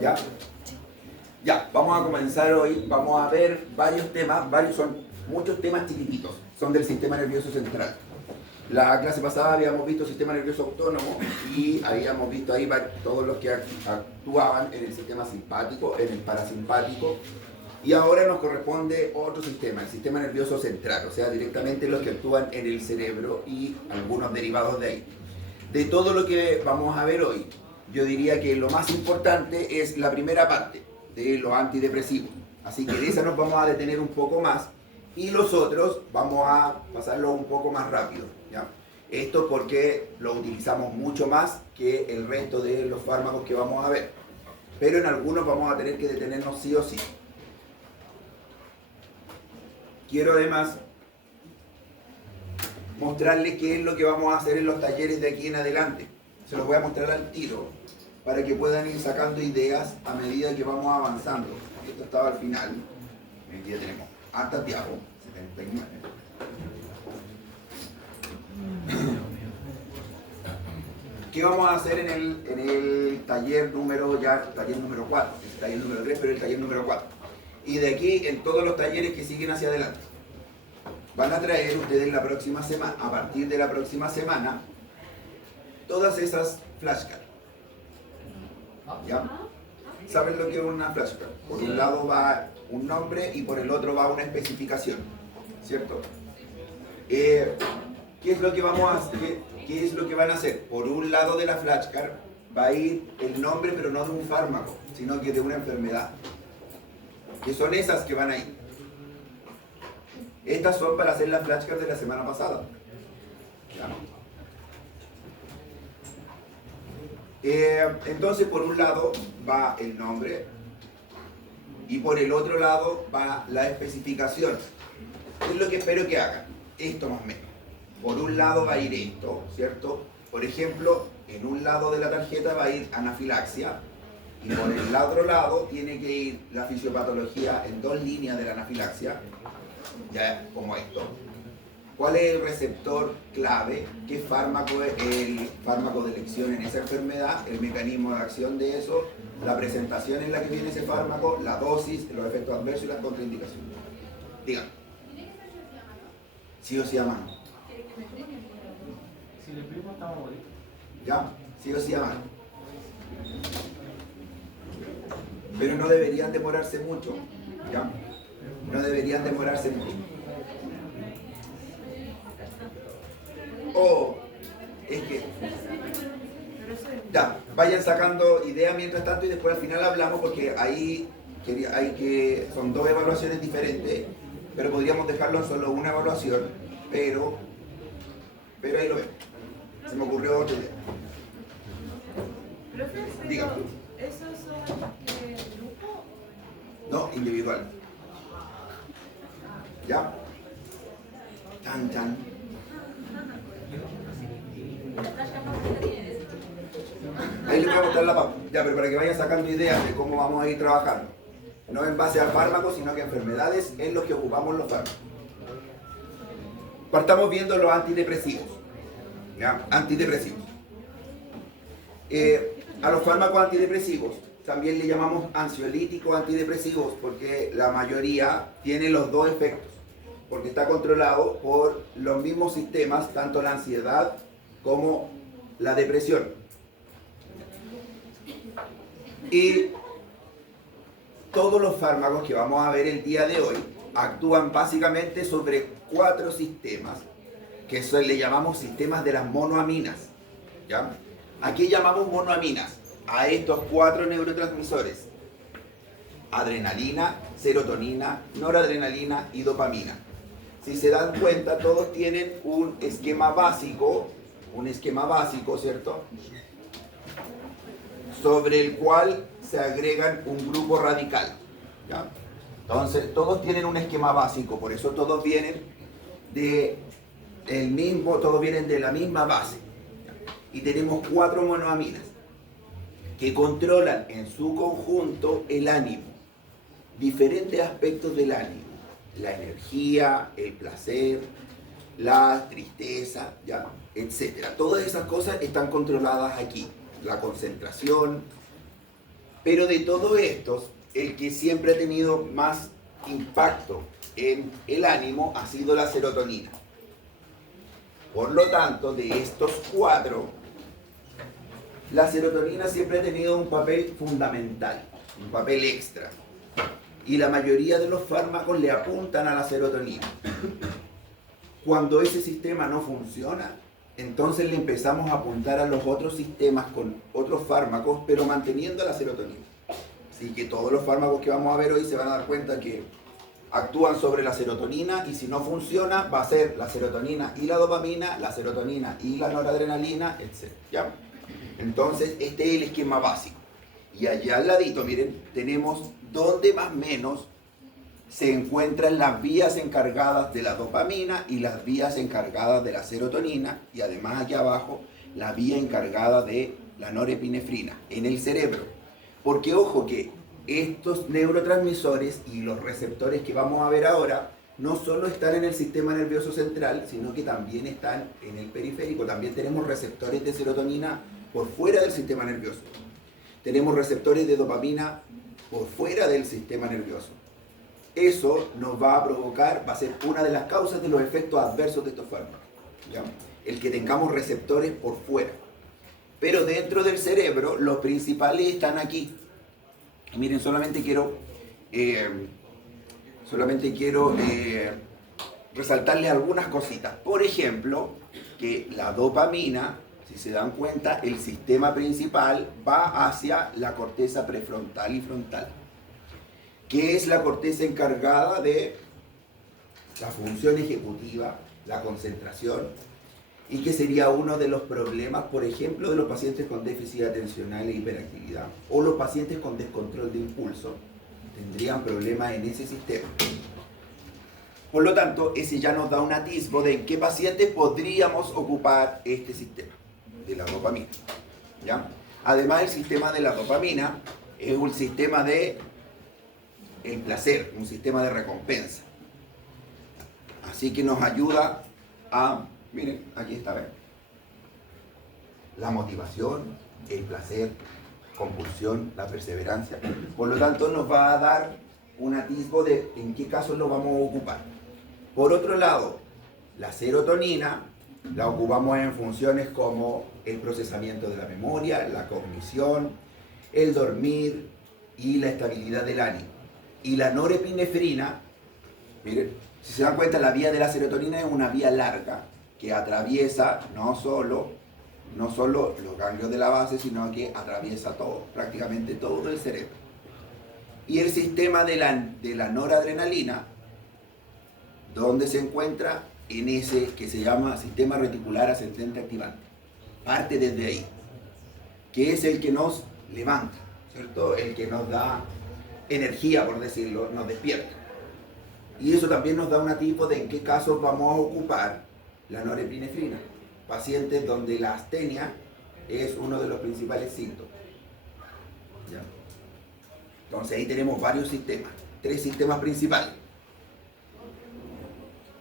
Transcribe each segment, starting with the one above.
¿Ya? Ya, vamos a comenzar hoy. Vamos a ver varios temas, son muchos temas chiquititos, son del sistema nervioso central. La clase pasada habíamos visto sistema nervioso autónomo y habíamos visto ahí todos los que actuaban en el sistema simpático, en el parasimpático, y ahora nos corresponde otro sistema, el sistema nervioso central, o sea, directamente los que actúan en el cerebro y algunos derivados de ahí. De todo lo que vamos a ver hoy, yo diría que lo más importante es la primera parte de los antidepresivos, así que de esa nos vamos a detener un poco más y los otros vamos a pasarlo un poco más rápido, ¿ya? Esto porque lo utilizamos mucho más que el resto de los fármacos que vamos a ver, pero en algunos vamos a tener que detenernos sí o sí. Quiero además mostrarles qué es lo que vamos a hacer en los talleres de aquí en adelante. Se los voy a mostrar al tiro para que puedan ir sacando ideas a medida que vamos avanzando. Esto estaba al final. Aquí ya tenemos hasta Tiago, 79. ¿Qué vamos a hacer en el taller número 4? El taller número 3, pero el taller número 4. Y de aquí en todos los talleres que siguen hacia adelante. Van a traer ustedes la próxima semana, a partir de la próxima semana, todas esas flashcards. ¿Ya? ¿Saben lo que es una flashcard? Por un lado va un nombre y por el otro va una especificación, ¿cierto? ¿Qué es lo que vamos a hacer? ¿Qué es lo que van a hacer? Por un lado de la flashcard va a ir el nombre, pero no de un fármaco, sino que de una enfermedad. Que son esas que van a ir. Estas son para hacer las flashcards de la semana pasada. Entonces, por un lado va el nombre y por el otro lado va la especificación. Es lo que espero que hagan. Esto más o menos. Por un lado va a ir esto, ¿cierto? Por ejemplo, en un lado de la tarjeta va a ir anafilaxia y por el otro lado tiene que ir la fisiopatología en 2 líneas de la anafilaxia, ya como esto. ¿Cuál es el receptor clave? ¿Qué fármaco es el fármaco de elección en esa enfermedad? El mecanismo de acción de eso, la presentación en la que viene ese fármaco, la dosis, los efectos adversos y las contraindicaciones. Digan. Sí o sí a mano. Si le explico, estamos bonitos. ¿Ya? Sí o sí a mano. Pero no deberían demorarse mucho. ¿Ya? No deberían demorarse mucho. O es que ya, vayan sacando ideas mientras tanto y después al final hablamos porque ahí son 2 evaluaciones diferentes, pero podríamos dejarlo en solo una evaluación, pero ahí lo vemos. Se me ocurrió otra idea. Profe, Dígame. ¿esos son grupo? No, individual. ¿Ya? Chan, chan. Ahí les voy a mostrar la pauta. Ya, pero para que vayan sacando ideas de cómo vamos a ir trabajando. No en base a fármacos, sino que a enfermedades en los que ocupamos los fármacos. Partamos viendo los antidepresivos. ¿Ya? Antidepresivos. A los fármacos antidepresivos también le llamamos ansiolíticos antidepresivos porque la mayoría tiene los 2 efectos. Porque está controlado por los mismos sistemas, tanto la ansiedad como la depresión. Y todos los fármacos que vamos a ver el día de hoy actúan básicamente sobre 4 sistemas, que le llamamos sistemas de las monoaminas. ¿Ya? ¿A qué llamamos monoaminas? A estos 4 neurotransmisores: adrenalina, serotonina, noradrenalina y dopamina. Si se dan cuenta, todos tienen un esquema básico, ¿cierto? Sobre el cual se agregan un grupo radical. ¿Ya? Entonces, todos tienen un esquema básico, por eso todos vienen de la misma base. Y tenemos 4 monoaminas que controlan en su conjunto el ánimo, diferentes aspectos del ánimo. La energía, el placer, la tristeza, ¿ya? Etcétera. Todas esas cosas están controladas aquí. La concentración, Pero de todos estos, el que siempre ha tenido más impacto en el ánimo ha sido la serotonina. Por lo tanto, de estos cuatro, la serotonina siempre ha tenido un papel fundamental, un papel extra. Y la mayoría de los fármacos le apuntan a la serotonina. Cuando ese sistema no funciona, entonces le empezamos a apuntar a los otros sistemas con otros fármacos, pero manteniendo la serotonina. Así que todos los fármacos que vamos a ver hoy se van a dar cuenta que actúan sobre la serotonina, y si no funciona va a ser la serotonina y la dopamina, la serotonina y la noradrenalina, etc. ¿Ya? Entonces este es el esquema básico. Y allá al ladito, miren, tenemos donde más o menos se encuentran las vías encargadas de la dopamina y las vías encargadas de la serotonina, y además aquí abajo la vía encargada de la norepinefrina en el cerebro. Porque ojo que estos neurotransmisores y los receptores que vamos a ver ahora no solo están en el sistema nervioso central, sino que también están en el periférico. También tenemos receptores de serotonina por fuera del sistema nervioso. Tenemos receptores de dopamina por fuera del sistema nervioso. Eso nos va a provocar, va a ser una de las causas de los efectos adversos de estos fármacos, ¿ya? El que tengamos receptores por fuera. Pero dentro del cerebro, los principales están aquí. Y miren, solamente quiero resaltarles algunas cositas. Por ejemplo, que la dopamina, si se dan cuenta, el sistema principal va hacia la corteza prefrontal y frontal, que es la corteza encargada de la función ejecutiva, la concentración, y que sería uno de los problemas, por ejemplo, de los pacientes con déficit atencional e hiperactividad, o los pacientes con descontrol de impulso, tendrían problemas en ese sistema. Por lo tanto, ese ya nos da un atisbo de en qué pacientes podríamos ocupar este sistema de la dopamina, ¿ya? Además, el sistema de la dopamina es un sistema de el placer, un sistema de recompensa. Así que nos ayuda a, miren, aquí está, ¿ven? La motivación, el placer, compulsión, la perseverancia. Por lo tanto, nos va a dar un atisbo de en qué casos lo vamos a ocupar. Por otro lado, la serotonina la ocupamos en funciones como el procesamiento de la memoria, la cognición, el dormir y la estabilidad del ánimo. Y la norepinefrina, miren, si se dan cuenta, la vía de la serotonina es una vía larga que atraviesa no solo los ganglios de la base, sino que atraviesa todo, prácticamente todo el cerebro. Y el sistema de la noradrenalina, ¿dónde se encuentra? En ese que se llama sistema reticular ascendente activante. Parte desde ahí, que es el que nos levanta, ¿cierto? El que nos da energía, por decirlo, nos despierta. Y eso también nos da un atisbo de en qué casos vamos a ocupar la norepinefrina. Pacientes donde la astenia es uno de los principales síntomas, ¿ya? Entonces ahí tenemos varios sistemas, 3 sistemas principales.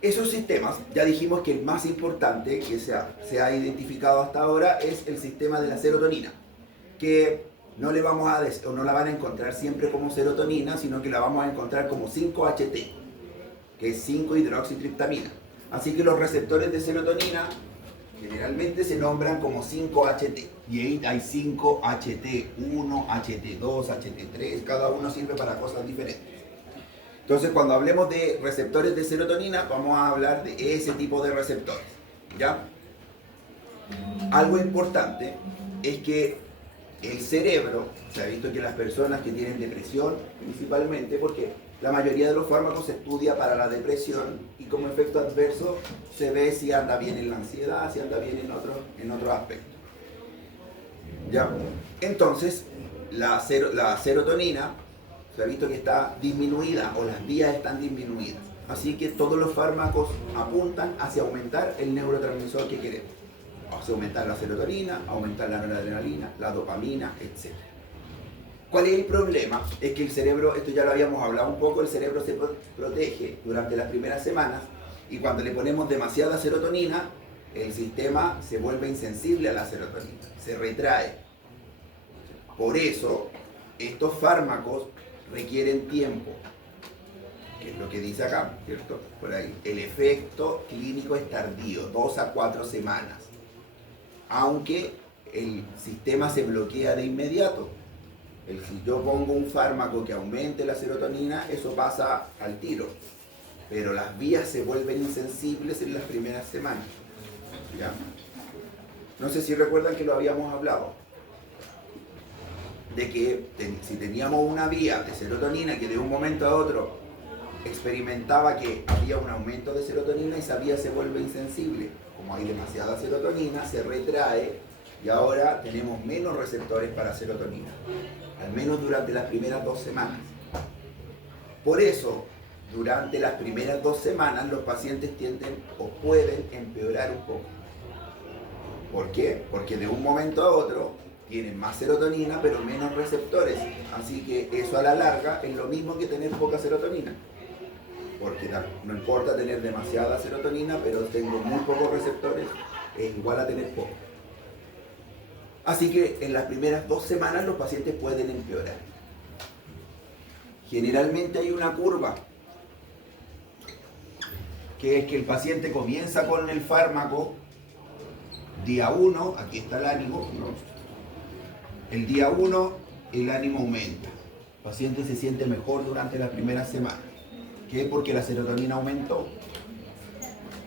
Esos sistemas, ya dijimos que el más importante que se ha identificado hasta ahora es el sistema de la serotonina, que no le vamos a o no la van a encontrar siempre como serotonina, sino que la vamos a encontrar como 5-HT, que es 5-hidroxitriptamina. Así que los receptores de serotonina generalmente se nombran como 5-HT. Y ahí hay 5-HT1, HT2, HT3, cada uno sirve para cosas diferentes. Entonces, cuando hablemos de receptores de serotonina, vamos a hablar de ese tipo de receptores, ¿ya? Algo importante es que el cerebro, se ha visto que las personas que tienen depresión, principalmente, porque la mayoría de los fármacos se estudia para la depresión, y como efecto adverso se ve si anda bien en la ansiedad, si anda bien en otros aspectos, ¿ya? Entonces, la serotonina se ha visto que está disminuida, o las vías están disminuidas. Así que todos los fármacos apuntan hacia aumentar el neurotransmisor que queremos. Hacia aumentar la serotonina, aumentar la noradrenalina, la dopamina, etc. ¿Cuál es el problema? Es que el cerebro, esto ya lo habíamos hablado un poco, el cerebro se protege durante las primeras semanas, y cuando le ponemos demasiada serotonina, el sistema se vuelve insensible a la serotonina, se retrae. Por eso, estos fármacos requieren tiempo, que es lo que dice acá, ¿cierto? Por ahí. El efecto clínico es tardío, 2 a 4 semanas. Aunque el sistema se bloquea de inmediato. Si yo pongo un fármaco que aumente la serotonina, eso pasa al tiro. Pero las vías se vuelven insensibles en las primeras semanas. ¿Ya? No sé si recuerdan que lo habíamos hablado. De que si teníamos una vía de serotonina que de un momento a otro experimentaba que había un aumento de serotonina, esa vía se vuelve insensible. Como hay demasiada serotonina, se retrae y ahora tenemos menos receptores para serotonina, al menos durante las primeras 2 semanas. Por eso, durante las primeras 2 semanas los pacientes tienden o pueden empeorar un poco. ¿Por qué? Porque de un momento a otro tienen más serotonina pero menos receptores. Así que eso a la larga es lo mismo que tener poca serotonina. Porque no importa tener demasiada serotonina, pero tengo muy pocos receptores, es igual a tener poco. Así que en las primeras 2 semanas los pacientes pueden empeorar. Generalmente hay una curva, que es que el paciente comienza con el fármaco, día 1, aquí está el ánimo, ¿no? El día 1 el ánimo aumenta, el paciente se siente mejor durante las primeras semanas. ¿Qué? Porque la serotonina aumentó.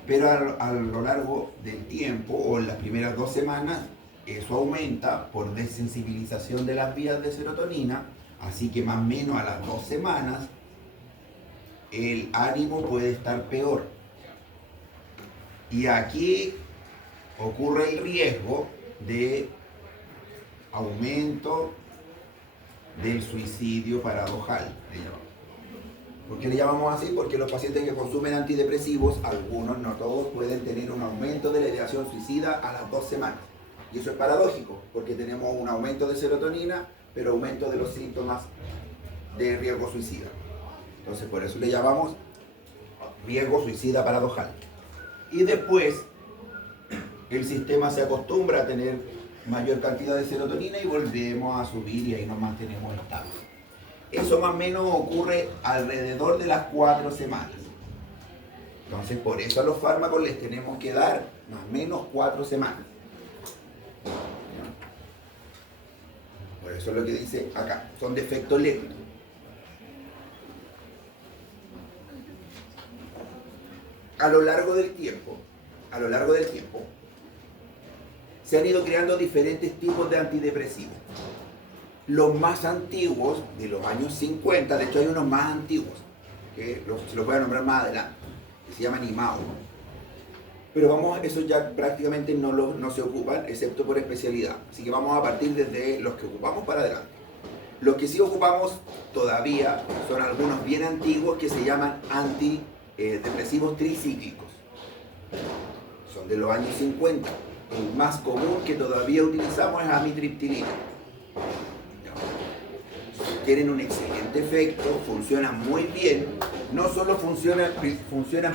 Pero a lo largo del tiempo, o en las primeras 2 semanas, eso aumenta por desensibilización de las vías de serotonina, así que más o menos a las 2 semanas, el ánimo puede estar peor. Y aquí ocurre el riesgo de aumento del suicidio paradojal, le llamamos. ¿Por qué le llamamos así? Porque los pacientes que consumen antidepresivos, algunos, no todos, pueden tener un aumento de la ideación suicida a las 2 semanas. Y eso es paradójico, porque tenemos un aumento de serotonina, pero aumento de los síntomas de riesgo suicida. Entonces, por eso le llamamos riesgo suicida paradojal. Y después, el sistema se acostumbra a tener mayor cantidad de serotonina y volvemos a subir y ahí nos mantenemos estables. Eso más o menos ocurre alrededor de las 4 semanas. Entonces, por eso a los fármacos les tenemos que dar más o menos 4 semanas. Por eso es lo que dice acá, son de efecto lento. A lo largo del tiempo, se han ido creando diferentes tipos de antidepresivos. Los más antiguos, de los años 50, de hecho hay unos más antiguos, que se los voy a nombrar más adelante, que se llaman IMAO. Pero esos ya prácticamente no se ocupan, excepto por especialidad. Así que vamos a partir desde los que ocupamos para adelante. Los que sí ocupamos todavía son algunos bien antiguos que se llaman antidepresivos tricíclicos. Son de los años 50. El más común que todavía utilizamos es amitriptilina. Tienen un excelente efecto, funcionan muy bien. No solo funcionan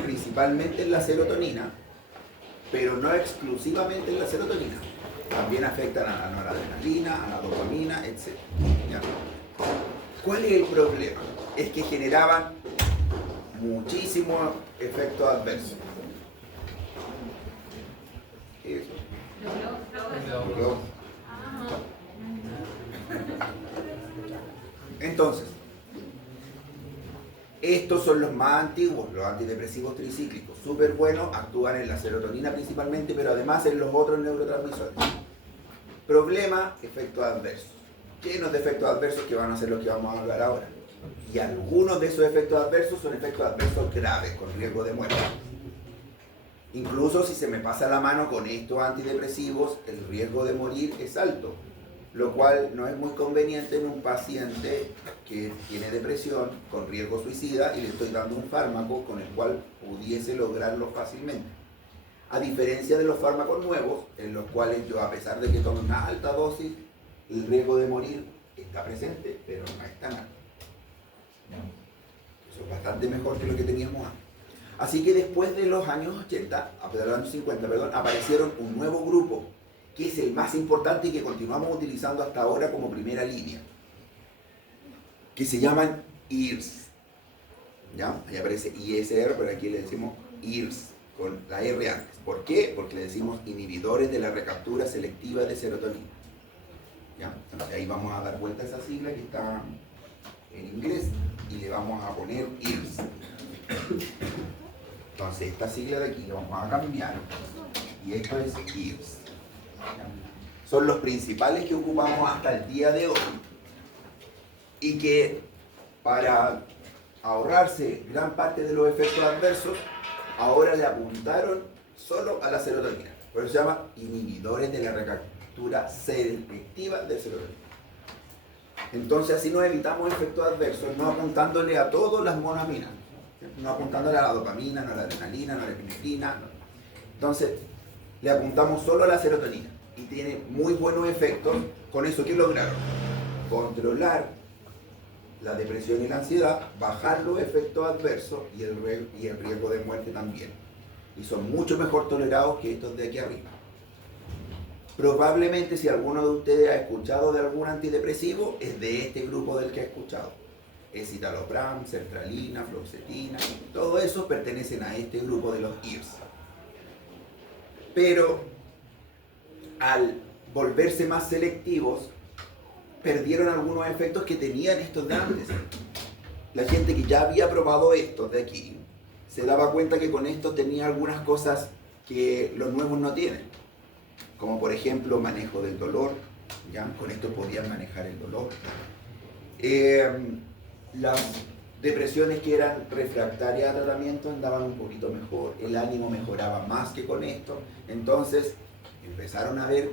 principalmente en la serotonina, pero no exclusivamente en la serotonina. También afectan a la noradrenalina, a la dopamina, etc. ¿Ya? ¿Cuál es el problema? Es que generaban muchísimos efectos adversos. ¿Qué es eso? Entonces, estos son los más antiguos, los antidepresivos tricíclicos. Súper buenos, actúan en la serotonina principalmente, pero además en los otros neurotransmisores. Problema, efectos adversos. Llenos de efectos adversos que van a ser los que vamos a hablar ahora. Y algunos de esos efectos adversos son efectos adversos graves, con riesgo de muerte. Incluso si se me pasa la mano con estos antidepresivos, el riesgo de morir es alto, lo cual no es muy conveniente en un paciente que tiene depresión con riesgo suicida y le estoy dando un fármaco con el cual pudiese lograrlo fácilmente. A diferencia de los fármacos nuevos, en los cuales yo, a pesar de que tome una alta dosis, el riesgo de morir está presente, pero no es tan alto. Eso es bastante mejor que lo que teníamos antes. Así que después de los años 80, a pesar de los años 50, aparecieron un nuevo grupo, que es el más importante y que continuamos utilizando hasta ahora como primera línea. que se llaman IRS. ¿Ya? Ahí aparece ISR, pero aquí le decimos IRS, con la R antes. ¿Por qué? Porque le decimos inhibidores de la recaptura selectiva de serotonina. ¿Ya? Entonces ahí vamos a dar vuelta a esa sigla que está en inglés y le vamos a poner IRS. Entonces esta sigla de aquí la vamos a cambiar y esto es IRS. Son los principales que ocupamos hasta el día de hoy y que para ahorrarse gran parte de los efectos adversos ahora le apuntaron solo a la serotonina. Por eso se llama inhibidores de la recaptura selectiva de serotonina. Entonces así nos evitamos efectos adversos, no apuntándole a todas las monoaminas, no apuntándole a la dopamina, no a la adrenalina, no a la epinefrina. No. Entonces le apuntamos solo a la serotonina y tiene muy buenos efectos. Con eso, ¿qué lograron? Controlar la depresión y la ansiedad, bajar los efectos adversos y el riesgo de muerte también. Y son mucho mejor tolerados que estos de aquí arriba. Probablemente si alguno de ustedes ha escuchado de algún antidepresivo, es de este grupo del que ha escuchado. Escitalopram, sertralina, fluoxetina, todo eso pertenecen a este grupo de los IRS. Pero al volverse más selectivos, perdieron algunos efectos que tenían estos de antes. La gente que ya había probado estos de aquí, se daba cuenta que con estos tenía algunas cosas que los nuevos no tienen. Como por ejemplo manejo del dolor, ¿ya? Con esto podían manejar el dolor. Las depresiones que eran refractarias a tratamiento andaban un poquito mejor, el ánimo mejoraba más que con esto. Entonces empezaron a ver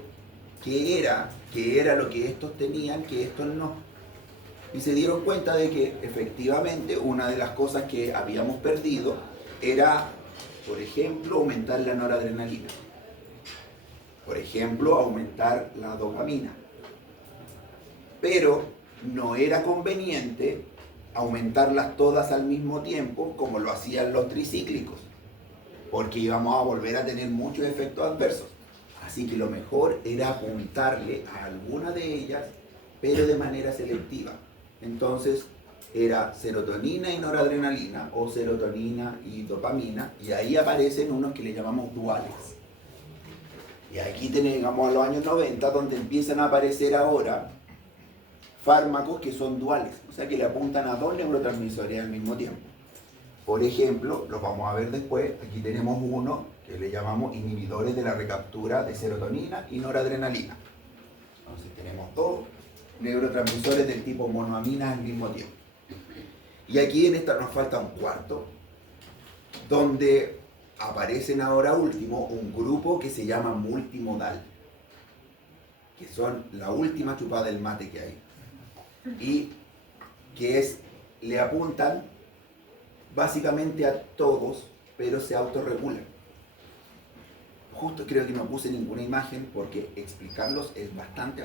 qué era lo que estos tenían, que estos no. Y se dieron cuenta de que efectivamente una de las cosas que habíamos perdido era, por ejemplo, aumentar la noradrenalina. Por ejemplo, aumentar la dopamina. Pero no era conveniente aumentarlas todas al mismo tiempo como lo hacían los tricíclicos, porque íbamos a volver a tener muchos efectos adversos. Así que lo mejor era apuntarle a alguna de ellas, pero de manera selectiva. Entonces era serotonina y noradrenalina, o serotonina y dopamina, y ahí aparecen unos que le llamamos duales. Y aquí tenemos a los años 90, donde empiezan a aparecer ahora fármacos que son duales, o sea que le apuntan a dos neurotransmisores al mismo tiempo. Por ejemplo, los vamos a ver después, aquí tenemos uno que le llamamos inhibidores de la recaptura de serotonina y noradrenalina. Entonces tenemos dos neurotransmisores del tipo monoamina al mismo tiempo. Y aquí en esta nos falta un cuarto, donde aparecen ahora último un grupo que se llama multimodal, que son la última chupada del mate que hay. Y que le apuntan básicamente a todos, pero se autorregulan. Justo creo que no puse ninguna imagen porque explicarlos es bastante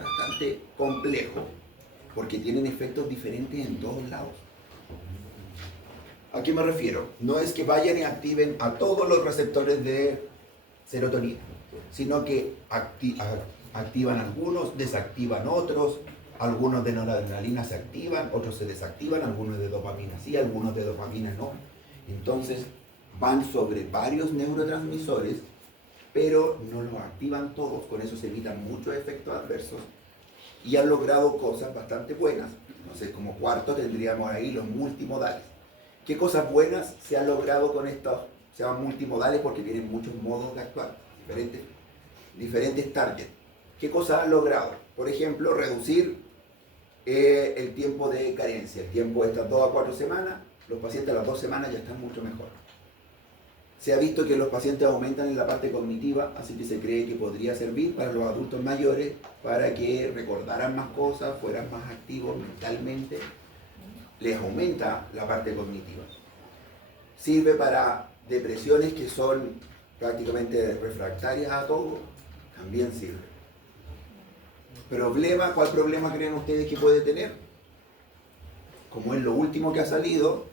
complejo, porque tienen efectos diferentes en todos lados. ¿A qué me refiero? No es que vayan y activen a todos los receptores de serotonina, sino que activan algunos, desactivan otros, algunos de noradrenalina se activan, otros se desactivan, algunos de dopamina sí, algunos de dopamina no. Entonces van sobre varios neurotransmisores, pero no los activan todos, con eso se evitan muchos efectos adversos y han logrado cosas bastante buenas. Entonces como cuarto tendríamos ahí los multimodales. ¿Qué cosas buenas se han logrado con estos? Se llaman multimodales porque tienen muchos modos de actuar, diferentes targets. ¿Qué cosas han logrado? Por ejemplo, reducir el tiempo de carencia, el tiempo de estas 2 a 4 semanas, los pacientes a las 2 semanas ya están mucho mejor. Se ha visto que los pacientes aumentan en la parte cognitiva, así que se cree que podría servir para los adultos mayores para que recordaran más cosas, fueran más activos mentalmente. Les aumenta la parte cognitiva. Sirve para depresiones que son prácticamente refractarias a todo, también sirve. ¿Cuál problema creen ustedes que puede tener? Como es lo último que ha salido,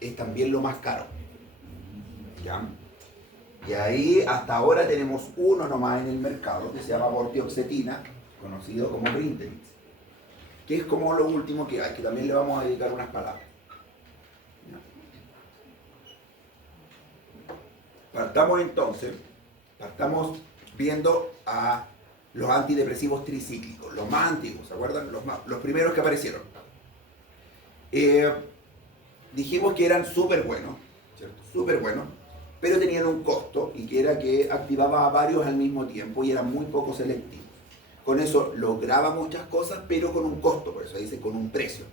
es también lo más caro. ¿Ya? Y ahí hasta ahora tenemos uno nomás en el mercado que se llama vortioxetina, conocido como Brintelix. que es como lo último que hay, que también le vamos a dedicar unas palabras. Partamos entonces, viendo a los antidepresivos tricíclicos, los más antiguos, ¿se acuerdan? Los primeros que aparecieron. Dijimos que eran súper buenos, ¿cierto? Súper buenos, pero tenían un costo, y que era que activaba a varios al mismo tiempo y eran muy poco selectivos. Con eso lograba muchas cosas, pero con un costo, por eso dice con un precio,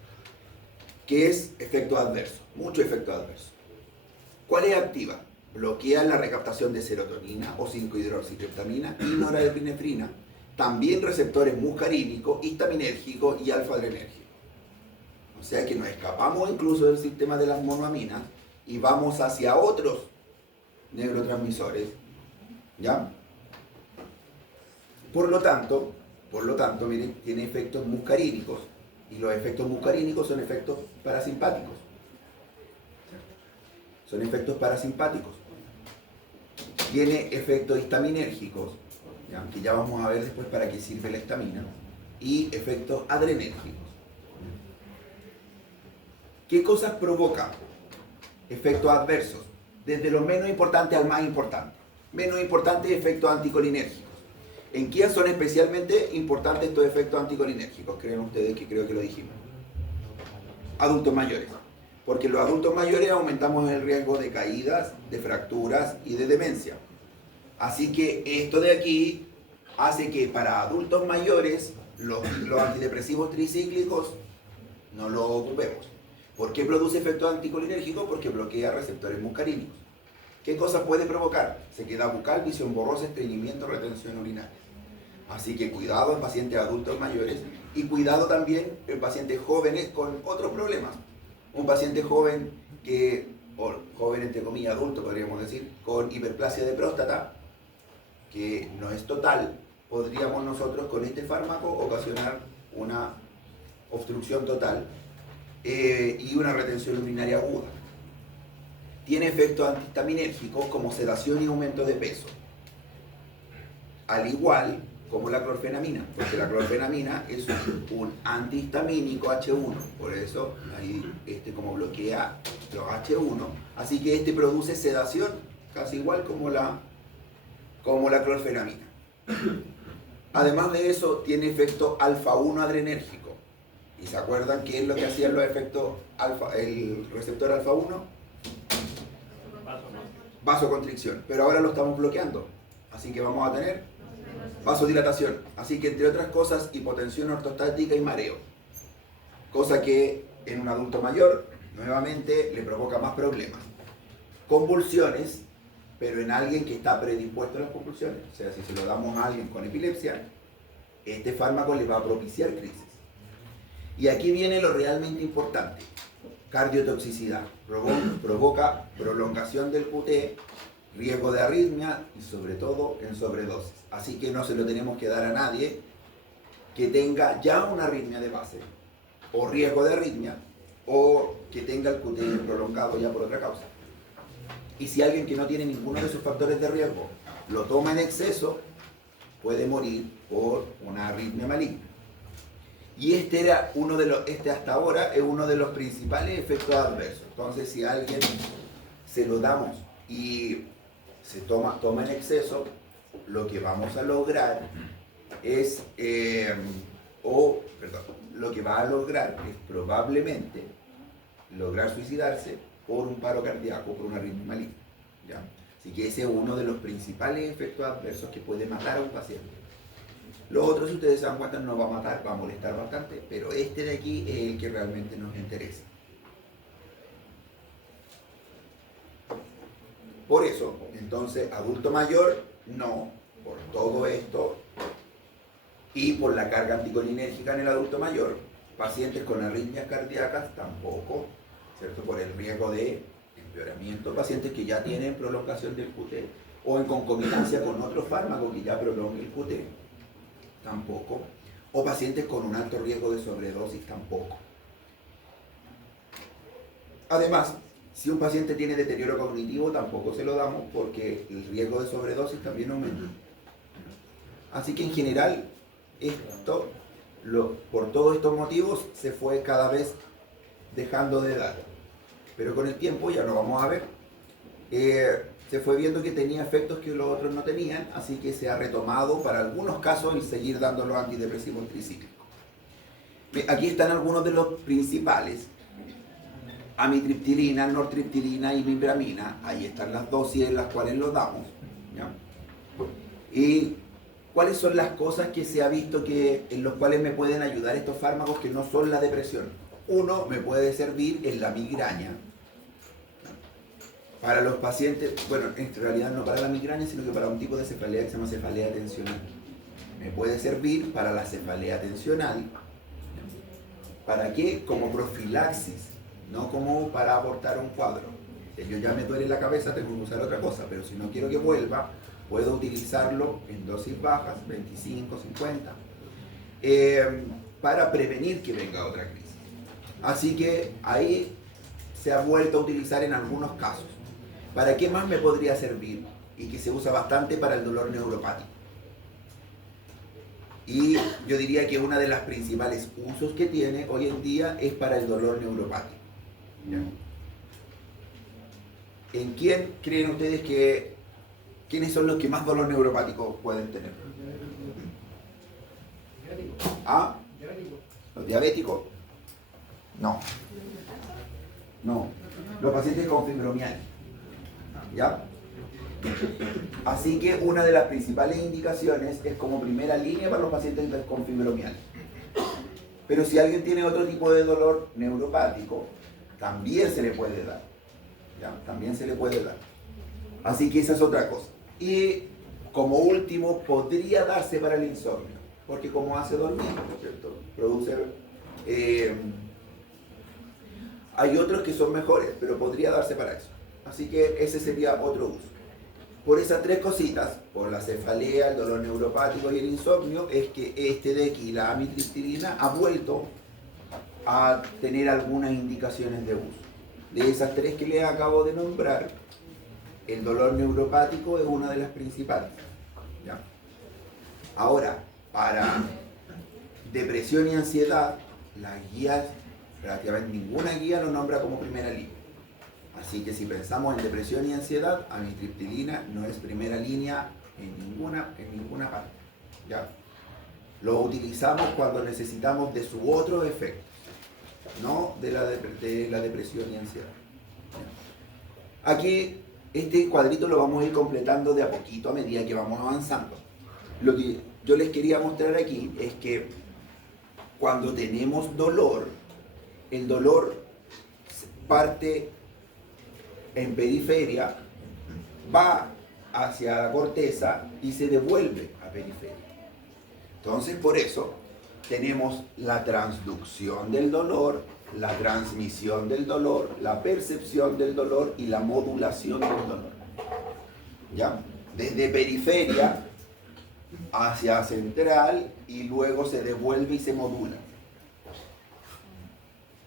que es efecto adverso, mucho efecto adverso. ¿Cuál es activa? Bloquea la recaptación de serotonina o 5-hidroxitriptamina y norepinefrina, también receptores muscarínicos, histaminérgicos y alfa-adrenérgicos. O sea que nos escapamos incluso del sistema de las monoaminas y vamos hacia otros neurotransmisores, ¿ya? Por lo tanto, miren, tiene efectos muscarínicos, y los efectos muscarínicos son efectos parasimpáticos. Son efectos parasimpáticos. Tiene efectos histaminérgicos, ¿ya? Que ya vamos a ver después para qué sirve la histamina, y efectos adrenérgicos. ¿Qué cosas provoca efectos adversos? Desde lo menos importante al más importante. Menos importante, efectos anticolinérgicos. ¿En quién son especialmente importantes estos efectos anticolinérgicos? ¿Creen ustedes? Que creo que lo dijimos. Adultos mayores. Porque los adultos mayores aumentamos el riesgo de caídas, de fracturas y de demencia. Así que esto de aquí hace que para adultos mayores los antidepresivos tricíclicos no los ocupemos. ¿Por qué produce efectos anticolinérgicos? Porque bloquea receptores muscarínicos. ¿Qué cosas puede provocar? Sequedad bucal, visión borrosa, estreñimiento, retención urinaria. Así que cuidado en pacientes adultos mayores, y cuidado también en pacientes jóvenes con otros problemas. Un paciente joven o joven entre comillas adulto podríamos decir, con hiperplasia de próstata, que no es total, podríamos nosotros con este fármaco ocasionar una obstrucción total y una retención urinaria aguda. Tiene efectos antihistaminérgicos como sedación y aumento de peso, al igual como la clorfenamina, porque la clorfenamina es un antihistamínico H1, por eso ahí como bloquea los H1, así que este produce sedación casi igual como la clorfenamina. Además de eso, tiene efecto alfa-1 adrenérgico. ¿Y se acuerdan qué es lo que hacían los efectos el receptor alfa-1? Vasoconstricción, pero ahora lo estamos bloqueando, así que vamos a tener vasodilatación, así que entre otras cosas hipotensión ortostática y mareo, cosa que en un adulto mayor nuevamente le provoca más problemas. Convulsiones, pero en alguien que está predispuesto a las convulsiones, o sea, si se lo damos a alguien con epilepsia, este fármaco le va a propiciar crisis. Y aquí viene lo realmente importante: cardiotoxicidad, provoca prolongación del QT, riesgo de arritmia y sobre todo en sobredosis. Así que no se lo tenemos que dar a nadie que tenga ya una arritmia de base, o riesgo de arritmia, o que tenga el QT prolongado ya por otra causa. Y si alguien que no tiene ninguno de esos factores de riesgo lo toma en exceso, puede morir por una arritmia maligna. Y este hasta ahora es uno de los principales efectos adversos. Entonces, si a alguien se lo damos y se toma en exceso, lo que vamos a lograr es, lo que va a lograr es probablemente lograr suicidarse por un paro cardíaco, por una arritmia maligna, ¿ya? Así que ese es uno de los principales efectos adversos que puede matar a un paciente. Los otros, si ustedes se dan cuenta, no va a matar, va a molestar bastante, pero este de aquí es el que realmente nos interesa. Por eso, entonces, adulto mayor, no, por todo esto y por la carga anticolinérgica en el adulto mayor. Pacientes con arritmias cardíacas, tampoco, ¿cierto? Por el riesgo de empeoramiento. Pacientes que ya tienen prolongación del QT o en concomitancia con otro fármaco que ya prolongue el QT, tampoco. O pacientes con un alto riesgo de sobredosis, tampoco. Además, si un paciente tiene deterioro cognitivo, tampoco se lo damos porque el riesgo de sobredosis también aumenta. Así que en general, esto por todos estos motivos se fue cada vez dejando de dar. Pero con el tiempo, ya lo vamos a ver, se fue viendo que tenía efectos que los otros no tenían, así que se ha retomado para algunos casos el seguir dando los antidepresivos tricíclicos. Aquí están algunos de los principales: amitriptilina, nortriptilina y mibramina. Ahí están las dosis en las cuales los damos, ¿ya? Y cuáles son las cosas que se ha visto en los cuales me pueden ayudar estos fármacos que no son la depresión. Uno, me puede servir en la migraña. Para los pacientes, bueno, en realidad no para la migraña, sino que para un tipo de cefalea que se llama cefalea tensional. Me puede servir para la cefalea tensional. ¿Para qué? Como profilaxis, no como para abortar un cuadro. Si yo ya me duele la cabeza, tengo que usar otra cosa, pero si no quiero que vuelva, puedo utilizarlo en dosis bajas, 25, 50, para prevenir que venga otra crisis. Así que ahí se ha vuelto a utilizar en algunos casos. ¿Para qué más me podría servir? Y que se usa bastante para el dolor neuropático. Y yo diría que una de las principales usos que tiene hoy en día es para el dolor neuropático. ¿Ya? ¿En quién creen ustedes quiénes son los que más dolor neuropático pueden tener? ¿Ah? ¿Los diabéticos? No. No. Los pacientes con fibromialgia. ¿Ya? Así que una de las principales indicaciones es como primera línea para los pacientes con fibromialgia. Pero si alguien tiene otro tipo de dolor neuropático, también se le puede dar. ¿Ya? También se le puede dar. Así que esa es otra cosa. Y como último, podría darse para el insomnio, porque como hace dormir, ¿no es cierto? Produce... hay otros que son mejores, pero podría darse para eso. Así que ese sería otro uso. Por esas tres cositas, por la cefalea, el dolor neuropático y el insomnio, es que este de aquí, la amitriptilina, ha vuelto a tener algunas indicaciones de uso. De esas tres que les acabo de nombrar, el dolor neuropático es una de las principales. ¿Ya? Ahora, para depresión y ansiedad, las guías, prácticamente ninguna guía lo nombra como primera línea. Así que si pensamos en depresión y ansiedad, amitriptilina no es primera línea en ninguna parte. ¿Ya? Lo utilizamos cuando necesitamos de su otro efecto, no de la depresión y ansiedad. ¿Ya? Aquí este cuadrito lo vamos a ir completando de a poquito a medida que vamos avanzando. Lo que yo les quería mostrar aquí es que cuando tenemos dolor, el dolor parte en periferia, va hacia la corteza y se devuelve a periferia. Entonces, por eso tenemos la transducción del dolor, la transmisión del dolor, la percepción del dolor y la modulación del dolor. ¿Ya? Desde periferia hacia central y luego se devuelve y se modula.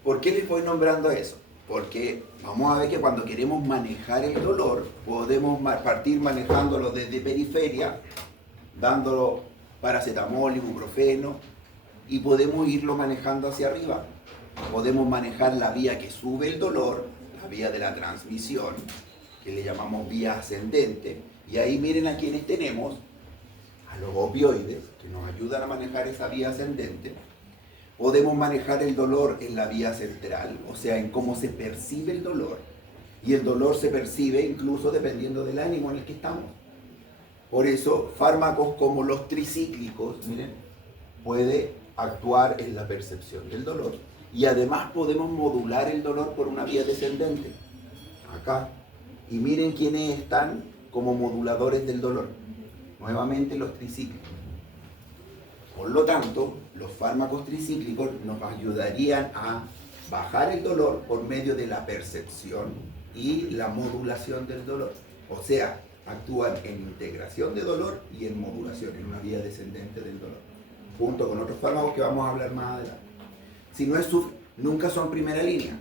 ¿Por qué les voy nombrando eso? Porque vamos a ver que cuando queremos manejar el dolor, podemos partir manejándolo desde periferia, dándolo paracetamol, ibuprofeno, y podemos irlo manejando hacia arriba. Podemos manejar la vía que sube el dolor, la vía de la transmisión, que le llamamos vía ascendente, y ahí miren a quienes tenemos, a los opioides, que nos ayudan a manejar esa vía ascendente. Podemos manejar el dolor en la vía central, o sea, en cómo se percibe el dolor. Y el dolor se percibe incluso dependiendo del ánimo en el que estamos. Por eso, fármacos como los tricíclicos, miren, puede actuar en la percepción del dolor. Y además podemos modular el dolor por una vía descendente. Acá. Y miren quiénes están como moduladores del dolor. Nuevamente los tricíclicos. Por lo tanto, los fármacos tricíclicos nos ayudarían a bajar el dolor por medio de la percepción y la modulación del dolor. O sea, actúan en integración de dolor y en modulación, en una vía descendente del dolor, junto con otros fármacos que vamos a hablar más adelante. Si no es nunca son primera línea.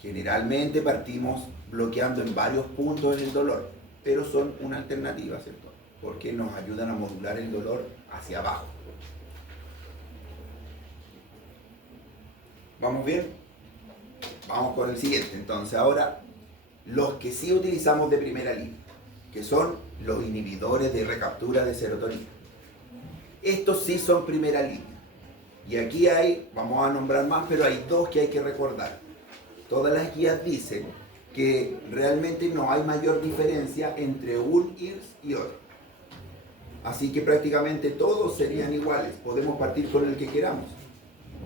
Generalmente partimos bloqueando en varios puntos en el dolor, pero son una alternativa, ¿cierto? Porque nos ayudan a modular el dolor hacia abajo. ¿Vamos bien? Vamos con el siguiente. Entonces ahora, los que sí utilizamos de primera línea, que son los inhibidores de recaptura de serotonina. Estos sí son primera línea. Y aquí hay, vamos a nombrar más, pero hay dos que hay que recordar. Todas las guías dicen que realmente no hay mayor diferencia entre un IRS y otro. Así que prácticamente todos serían iguales. Podemos partir con el que queramos.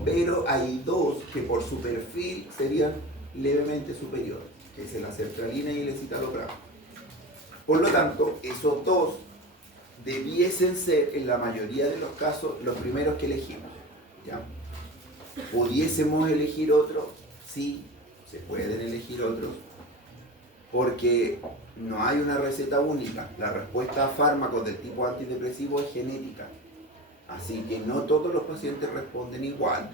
Pero hay dos que por su perfil serían levemente superiores, que es la sertralina y el escitalopram. Por lo tanto, esos dos debiesen ser, en la mayoría de los casos, los primeros que elegimos. ¿Ya? ¿Pudiésemos elegir otros? Sí, se pueden elegir otros, porque no hay una receta única. La respuesta a fármacos del tipo antidepresivo es genética. Así que no todos los pacientes responden igual.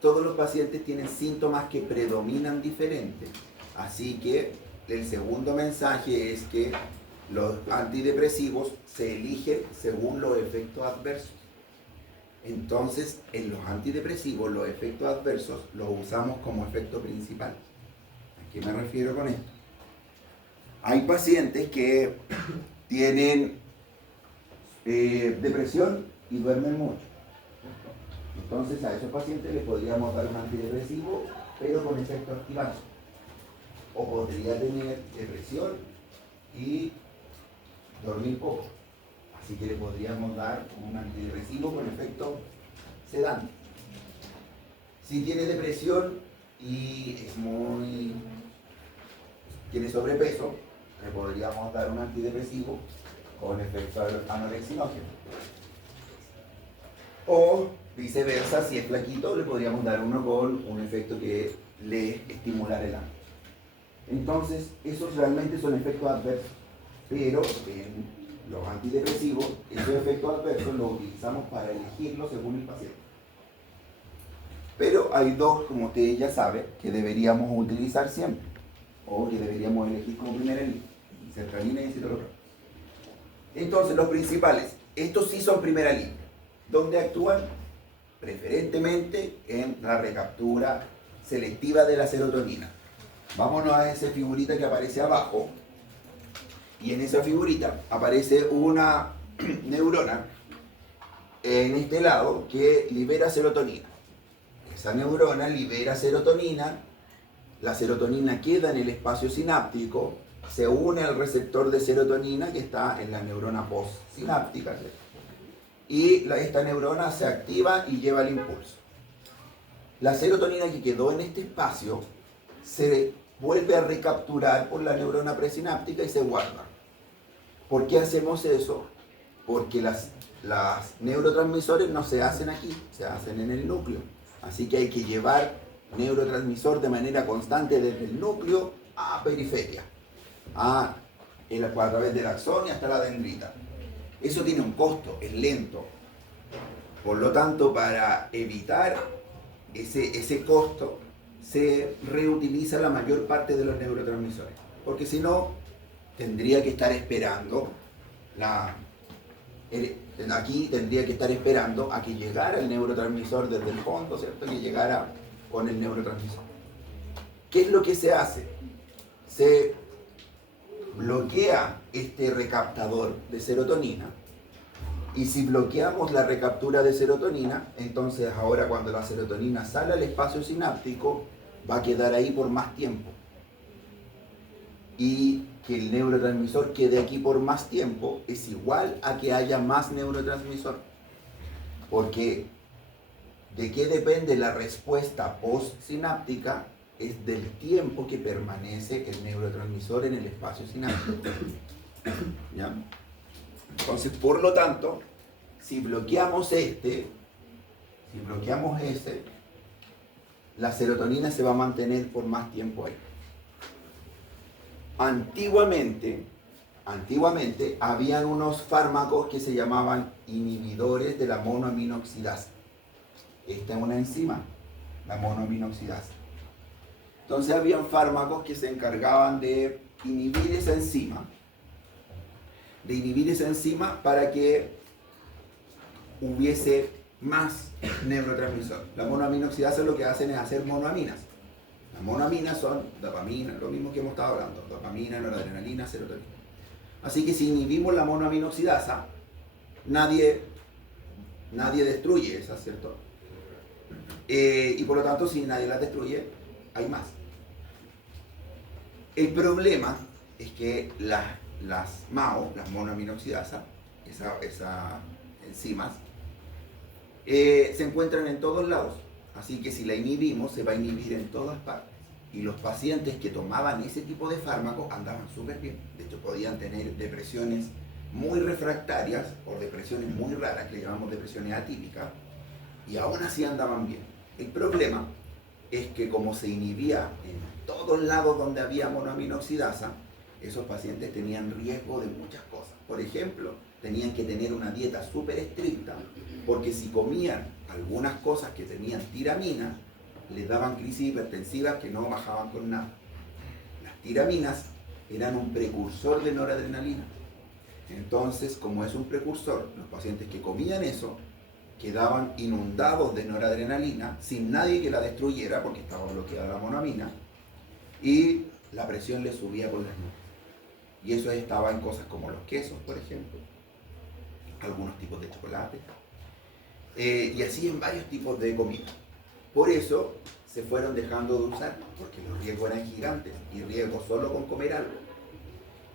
Todos los pacientes tienen síntomas que predominan diferentes. Así que el segundo mensaje es que los antidepresivos se eligen según los efectos adversos. Entonces, en los antidepresivos, los efectos adversos los usamos como efecto principal. ¿A qué me refiero con esto? Hay pacientes que tienen depresión y duermen mucho. Entonces, a esos pacientes les podríamos dar un antidepresivo, pero con efecto activante. O podría tener depresión y dormir poco. Así que le podríamos dar un antidepresivo con efecto sedante. Si tiene depresión y tiene sobrepeso, le podríamos dar un antidepresivo con efecto anorexinógeno. O viceversa, si es flaquito, le podríamos dar uno con un efecto que le estimulara el ánimo. Entonces, esos realmente son efectos adversos, pero en los antidepresivos, esos efectos adversos los utilizamos para elegirlos según el paciente. Pero hay dos, como ustedes ya saben, que deberíamos utilizar siempre, o que deberíamos elegir como primera línea, sertralina y escitalopram. Entonces, los principales, estos sí son primera línea, donde actúan preferentemente en la recaptura selectiva de la serotonina. Vámonos a esa figurita que aparece abajo. Y en esa figurita aparece una neurona en este lado que libera serotonina. Esa neurona libera serotonina, la serotonina queda en el espacio sináptico, se une al receptor de serotonina que está en la neurona postsináptica, y esta neurona se activa y lleva el impulso. La serotonina que quedó en este espacio se vuelve a recapturar por la neurona presináptica y se guarda. ¿Por qué hacemos eso? Porque las neurotransmisores no se hacen aquí, se hacen en el núcleo. Así que hay que llevar neurotransmisor de manera constante desde el núcleo a periferia, a través del axón y hasta la dendrita. Eso tiene un costo, es lento. Por lo tanto, para evitar ese costo, se reutiliza la mayor parte de los neurotransmisores. Porque si no, tendría que estar esperando aquí tendría que estar esperando a que llegara el neurotransmisor desde el fondo, ¿cierto? Que llegara con el neurotransmisor. ¿Qué es lo que se hace? Se bloquea este recaptador de serotonina, y si bloqueamos la recaptura de serotonina, entonces ahora cuando la serotonina sale al espacio sináptico, va a quedar ahí por más tiempo. Y que el neurotransmisor quede aquí por más tiempo es igual a que haya más neurotransmisor. Porque ¿de qué depende la respuesta postsináptica? Es del tiempo que permanece el neurotransmisor en el espacio sináptico. ¿Ya? Entonces, por lo tanto, si bloqueamos ese, la serotonina se va a mantener por más tiempo ahí. Antiguamente habían unos fármacos que se llamaban inhibidores de la monoaminoxidasa. Esta es una enzima, la monoaminoxidasa. Entonces habían fármacos que se encargaban de inhibir esa enzima para que hubiese más neurotransmisor. La monoaminoxidasa lo que hacen es hacer monoaminas. Las monoaminas son dopamina, lo mismo que hemos estado hablando, dopamina, noradrenalina, serotonina. Así que si inhibimos la monoaminoxidasa, nadie destruye esa, ¿cierto? Y por lo tanto, si nadie las destruye, hay más. El problema es que las MAO, las monoaminoxidasa, esas enzimas, se encuentran en todos lados. Así que si la inhibimos, se va a inhibir en todas partes. Y los pacientes que tomaban ese tipo de fármacos andaban súper bien. De hecho, podían tener depresiones muy refractarias o depresiones muy raras, que le llamamos depresiones atípicas, y aún así andaban bien. El problema es que como se inhibía en todos lados donde había monoaminoxidasa, esos pacientes tenían riesgo de muchas cosas. Por ejemplo, tenían que tener una dieta súper estricta, porque si comían algunas cosas que tenían tiramina, les daban crisis hipertensivas que no bajaban con nada. Las tiraminas eran un precursor de noradrenalina. Entonces, como es un precursor, los pacientes que comían eso quedaban inundados de noradrenalina sin nadie que la destruyera porque estaba bloqueada la monoamina, y la presión les subía por las nubes. Y eso estaba en cosas como los quesos, por ejemplo, algunos tipos de chocolate, y así en varios tipos de comida. Por eso se fueron dejando de usar, porque los riesgos eran gigantes, y riesgos solo con comer algo.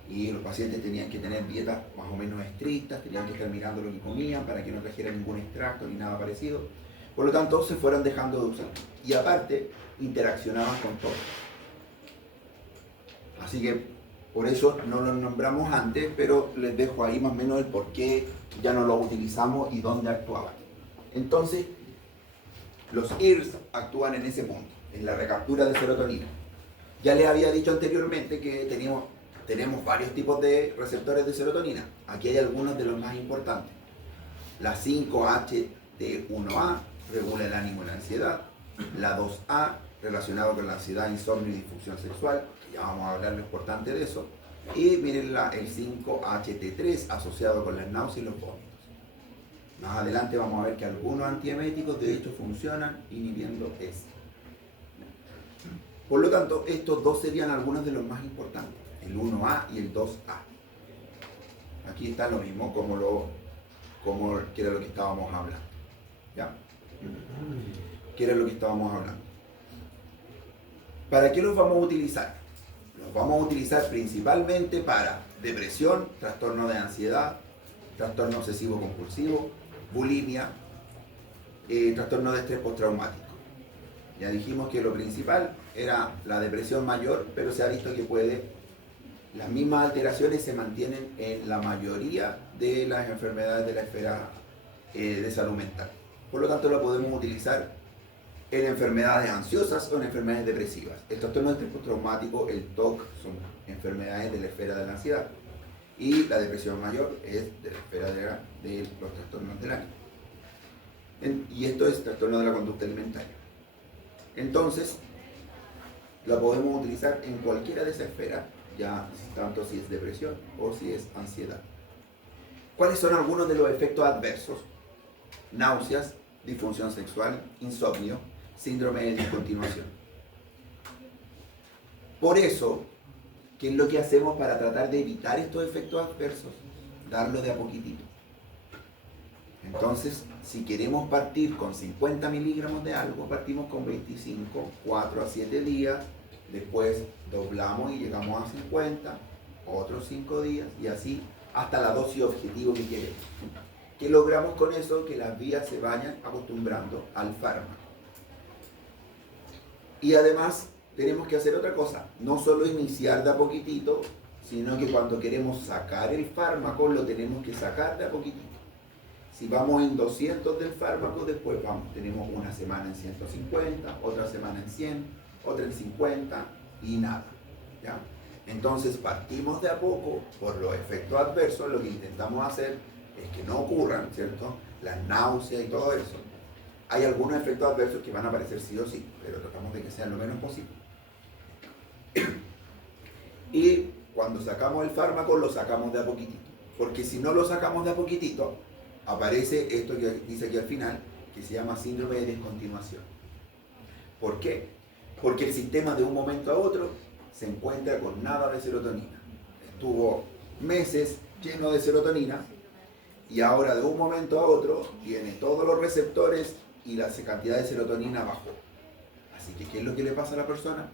Y los pacientes tenían que tener dietas más o menos estrictas, tenían que estar mirando lo que comían para que no trajeran ningún extracto ni nada parecido. Por lo tanto, se fueron dejando de usar. Y aparte, interaccionaban con todo. Así que por eso no los nombramos antes, pero les dejo ahí más o menos el por qué ya no los utilizamos y dónde actuaban. Entonces, los IRS actúan en ese punto, en la recaptura de serotonina. Ya les había dicho anteriormente que tenemos varios tipos de receptores de serotonina. Aquí hay algunos de los más importantes. La 5-HT1A regula el ánimo y la ansiedad. La 2A, relacionado con la ansiedad, insomnio y disfunción sexual, que ya vamos a hablar lo importante de eso. Y miren el 5-HT3, asociado con las náuseas y los vómitos. Más adelante vamos a ver que algunos antieméticos de hecho funcionan inhibiendo esto. Por lo tanto, estos dos serían algunos de los más importantes, el 1A y el 2A. Aquí está lo mismo como que era lo que estábamos hablando. ¿Ya? ¿Qué era lo que estábamos hablando? ¿Para qué los vamos a utilizar? Los vamos a utilizar principalmente para depresión, trastorno de ansiedad, trastorno obsesivo compulsivo, bulimia, trastorno de estrés postraumático. Ya dijimos que lo principal era la depresión mayor, pero se ha visto que las mismas alteraciones se mantienen en la mayoría de las enfermedades de la esfera de salud mental. Por lo tanto, lo podemos utilizar en enfermedades ansiosas o en enfermedades depresivas. El trastorno de estrés postraumático, el TOC, son enfermedades de la esfera de la ansiedad. Y la depresión mayor es de la esfera de los trastornos del ánimo. Y esto es trastorno de la conducta alimentaria. Entonces, la podemos utilizar en cualquiera de esas esferas, ya tanto si es depresión o si es ansiedad. ¿Cuáles son algunos de los efectos adversos? Náuseas, disfunción sexual, insomnio, síndrome de discontinuación. Por eso, ¿qué es lo que hacemos para tratar de evitar estos efectos adversos? Darlo de a poquitito. Entonces, si queremos partir con 50 miligramos de algo, partimos con 25, 4 a 7 días, después doblamos y llegamos a 50, otros 5 días, y así hasta la dosis objetivo que queremos. ¿Qué logramos con eso? Que las vías se vayan acostumbrando al fármaco. Y además, tenemos que hacer otra cosa, no solo iniciar de a poquitito, sino que cuando queremos sacar el fármaco, lo tenemos que sacar de a poquitito. Si vamos en 200 del fármaco, después tenemos una semana en 150, otra semana en 100, otra en 50 y nada, ¿ya? Entonces partimos de a poco por los efectos adversos. Lo que intentamos hacer es que no ocurran, ¿cierto?, las náuseas y todo eso. Hay algunos efectos adversos que van a aparecer sí o sí, pero tratamos de que sean lo menos posible. Y cuando sacamos el fármaco, lo sacamos de a poquitito, porque si no lo sacamos de a poquitito, aparece esto que dice aquí al final, que se llama síndrome de descontinuación. ¿Por qué? Porque el sistema de un momento a otro se encuentra con nada de serotonina. Estuvo meses lleno de serotonina y ahora de un momento a otro tiene todos los receptores y la cantidad de serotonina bajó. Así que, ¿qué es lo que le pasa a la persona?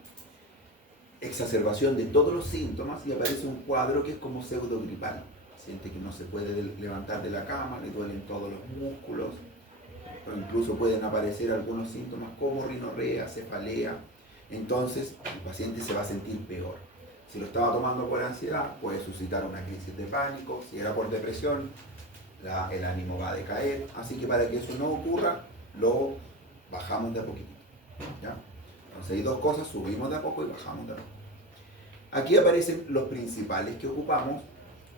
Exacerbación de todos los síntomas y aparece un cuadro que es como pseudogripal. Siente que no se puede levantar de la cama, le duelen todos los músculos, o incluso pueden aparecer algunos síntomas como rinorrea, cefalea. Entonces el paciente se va a sentir peor. Si lo estaba tomando por ansiedad, puede suscitar una crisis de pánico. Si era por depresión, el ánimo va a decaer. Así que para que eso no ocurra, lo bajamos de a poquitito, ¿ya? Entonces hay dos cosas, subimos de a poco y bajamos de a poco. Aquí aparecen los principales que ocupamos: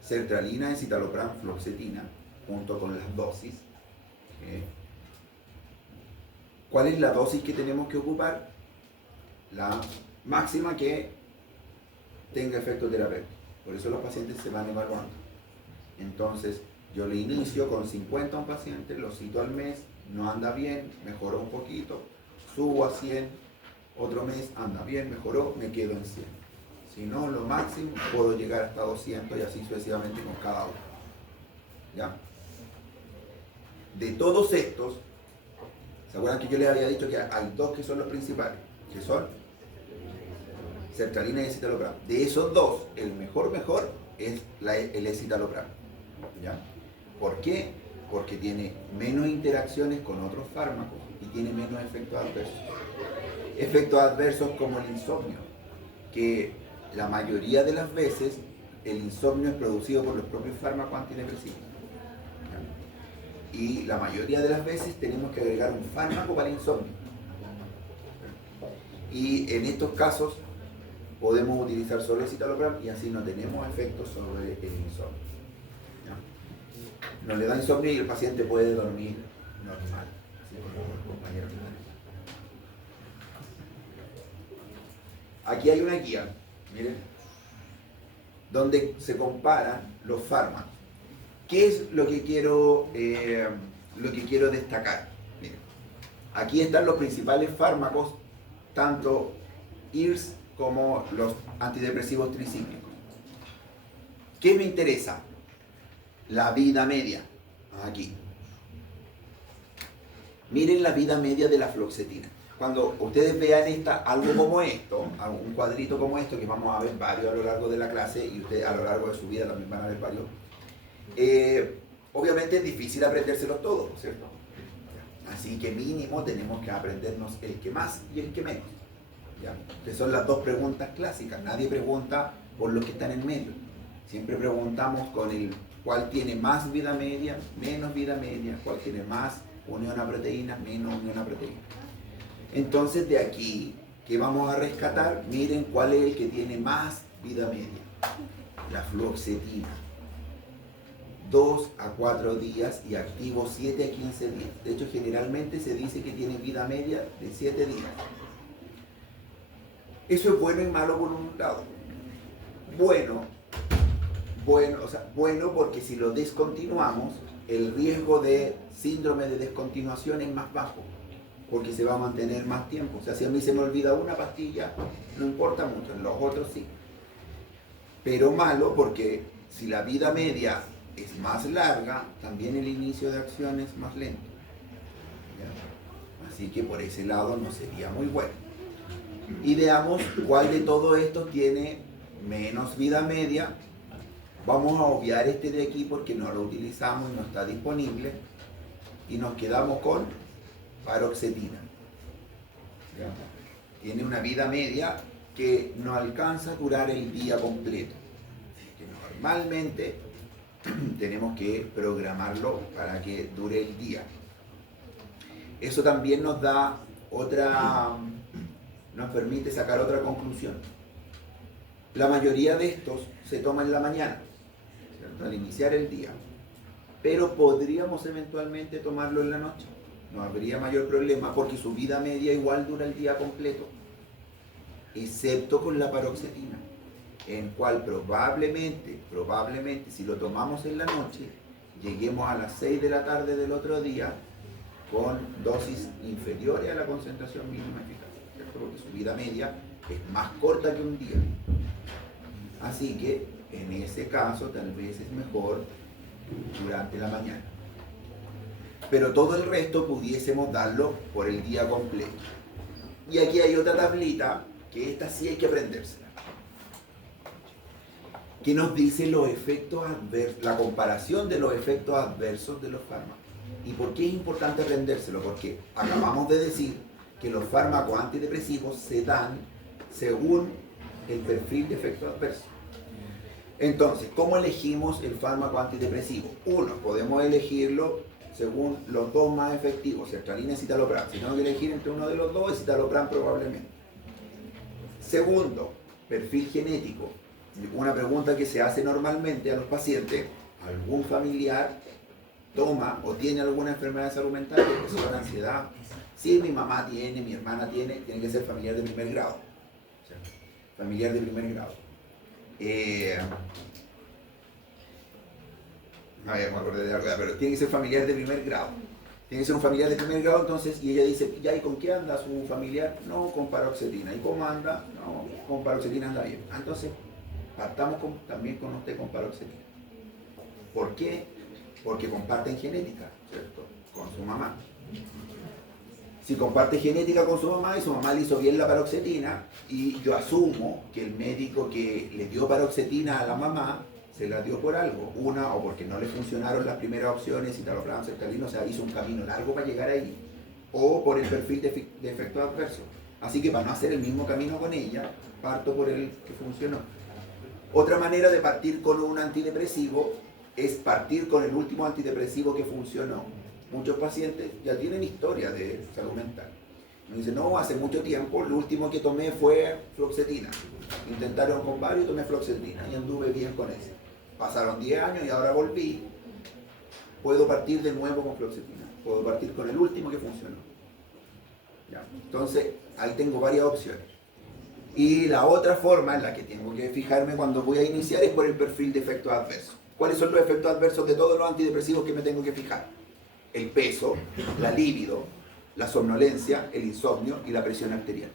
sertralina, escitalopram, fluoxetina, junto con las dosis. ¿Cuál es la dosis que tenemos que ocupar? La máxima que tenga efecto terapéutico. Por eso los pacientes se van evaluando. Entonces, yo le inicio con 50 a un paciente, lo cito al mes, no anda bien, mejoró un poquito, subo a 100, otro mes anda bien, mejoró, me quedo en 100. Si no, lo máximo, puedo llegar hasta 200 y así sucesivamente con cada uno. ¿Ya? De todos estos, ¿se acuerdan que yo les había dicho que hay dos que son los principales? Que son sertralina y escitalopram. De esos dos, el mejor es el escitalopram. ¿Ya? ¿Por qué? Porque tiene menos interacciones con otros fármacos y tiene menos efectos adversos. Efectos adversos como el insomnio, que la mayoría de las veces el insomnio es producido por los propios fármacos antidepresivos. ¿Ya? Y la mayoría de las veces tenemos que agregar un fármaco para el insomnio. Y en estos casos podemos utilizar solo el citalopram y así no tenemos efectos sobre el insomnio. ¿Ya? No le da insomnio y el paciente puede dormir normal. Así como los compañeros. Aquí hay una guía, miren, donde se comparan los fármacos. ¿Qué es lo que quiero destacar? Miren, aquí están los principales fármacos, tanto IRS como los antidepresivos tricíclicos. ¿Qué me interesa? La vida media. Aquí. Miren la vida media de la fluoxetina. Cuando ustedes vean algo como esto, un cuadrito como esto, que vamos a ver varios a lo largo de la clase, y ustedes a lo largo de su vida también van a ver varios, obviamente es difícil aprendérselos todos, ¿cierto? Así que mínimo tenemos que aprendernos el que más y el que menos. ¿Ya? Que son las dos preguntas clásicas. Nadie pregunta por los que están en medio. Siempre preguntamos con el cuál tiene más vida media, menos vida media, cuál tiene más unión a proteínas, menos unión a proteínas. Entonces de aquí, ¿qué vamos a rescatar? Miren cuál es el que tiene más vida media. La fluoxetina. 2 a 4 días y activo 7 a 15 días. De hecho, generalmente se dice que tiene vida media de 7 días. Eso es bueno y malo por un lado. Bueno porque si lo descontinuamos, el riesgo de síndrome de descontinuación es más bajo, porque se va a mantener más tiempo. O sea, si a mí se me olvida una pastilla, no importa mucho, en los otros sí. Pero malo porque si la vida media es más larga, también el inicio de acción es más lento. ¿Ya? Así que por ese lado no sería muy bueno. Y veamos cuál de todos estos tiene menos vida media. Vamos a obviar este de aquí porque no lo utilizamos y no está disponible. Y nos quedamos con paroxetina. ¿Ya? Tiene una vida media que no alcanza a durar el día completo. Que normalmente tenemos que programarlo para que dure el día. Eso también nos da nos permite sacar otra conclusión. La mayoría de estos se toman en la mañana, ¿cierto? Al iniciar el día, pero podríamos eventualmente tomarlo en la noche. No habría mayor problema porque su vida media igual dura el día completo, excepto con la paroxetina, en cual probablemente si lo tomamos en la noche, lleguemos a las 6 de la tarde del otro día con dosis inferiores a la concentración mínima eficaz, ¿cierto? Porque su vida media es más corta que un día. Así que en ese caso tal vez es mejor durante la mañana. Pero todo el resto pudiésemos darlo por el día completo. Y aquí hay otra tablita, que esta sí hay que aprendérsela, que nos dice los efectos adversos, la comparación de los efectos adversos de los fármacos. ¿Y por qué es importante aprendérselo? Porque acabamos de decir que los fármacos antidepresivos se dan según el perfil de efectos adversos. Entonces, ¿cómo elegimos el fármaco antidepresivo? Uno, podemos elegirlo según los dos más efectivos, sertralina y citalopram. Si tengo que elegir entre uno de los dos, es citalopram probablemente. Segundo, perfil genético. Una pregunta que se hace normalmente a los pacientes: ¿algún familiar toma o tiene alguna enfermedad de salud mental, depresión, ansiedad? Si mi mamá tiene, mi hermana tiene que ser familiar de primer grado. O sea, familiar de primer grado. A ver, me acordé de algo, pero tiene que ser familiar de primer grado. Tiene que ser un familiar de primer grado, entonces, y ella dice, ya, ¿y con qué anda su familiar? No, con paroxetina. ¿Y cómo anda? No, con paroxetina anda bien. Entonces, partamos también con usted con paroxetina. ¿Por qué? Porque comparten genética, ¿cierto? Con su mamá. Si comparte genética con su mamá y su mamá le hizo bien la paroxetina, y yo asumo que el médico que le dio paroxetina a la mamá se la dio por algo, una, o porque no le funcionaron las primeras opciones, citalopram, sertralina, o sea, hizo un camino largo para llegar ahí, o por el perfil de efectos adversos. Así que para no hacer el mismo camino con ella, parto por el que funcionó. Otra manera de partir con un antidepresivo es partir con el último antidepresivo que funcionó. Muchos pacientes ya tienen historia de salud mental. Me dicen, no, hace mucho tiempo, lo último que tomé fue fluoxetina. Intentaron con varios y tomé fluoxetina y anduve bien con eso. Pasaron 10 años y ahora volví. Puedo partir de nuevo con fluoxetina. Puedo partir con el último que funcionó. ¿Ya? Entonces, ahí tengo varias opciones. Y la otra forma en la que tengo que fijarme cuando voy a iniciar es por el perfil de efectos adversos. ¿Cuáles son los efectos adversos de todos los antidepresivos que me tengo que fijar? El peso, la libido, la somnolencia, el insomnio y la presión arterial.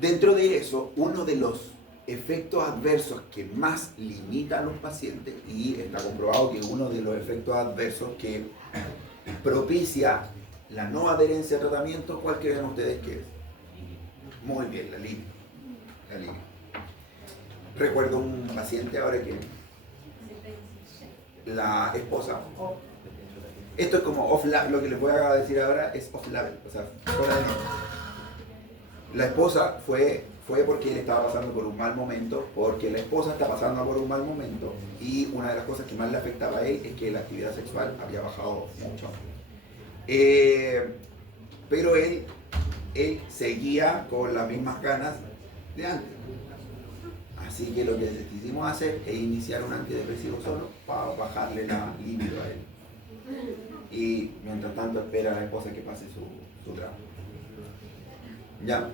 Dentro de eso, uno de los efectos adversos que más limita a los pacientes, y está comprobado que uno de los efectos adversos que propicia la no adherencia a tratamiento, ¿cuál creen ustedes que es? Muy bien, la libido. La libido. Recuerdo un paciente ahora que la esposa, esto es como off-label, lo que les voy a decir ahora es off-label, o sea, fuera de norma. La esposa fue porque él estaba pasando por un mal momento, porque la esposa está pasando por un mal momento, y una de las cosas que más le afectaba a él es que la actividad sexual había bajado mucho. Pero él seguía con las mismas ganas de antes. Así que lo que decidimos hacer es iniciar un antidepresivo solo para bajarle la libido a él. Y mientras tanto espera a la esposa que pase su trabajo. ¿Ya?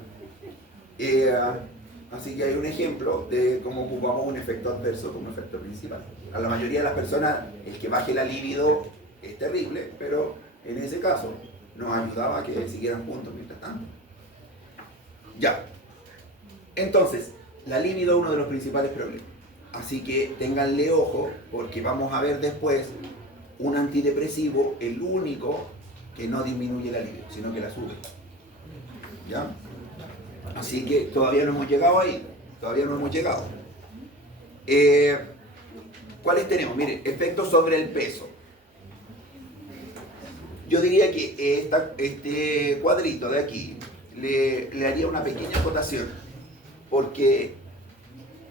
Así que hay un ejemplo de cómo ocupamos un efecto adverso como efecto principal. A la mayoría de las personas el que baje la libido es terrible, pero en ese caso nos ayudaba a que siguieran juntos mientras tanto. Ya. Entonces, la libido es uno de los principales problemas. Así que ténganle ojo, porque vamos a ver después un antidepresivo, el único que no disminuye la libido, sino que la sube. ¿Ya? Así que todavía no hemos llegado ahí. Todavía no hemos llegado. ¿Cuáles tenemos? Miren, efectos sobre el peso. Yo diría que este cuadrito de aquí le haría una pequeña acotación, porque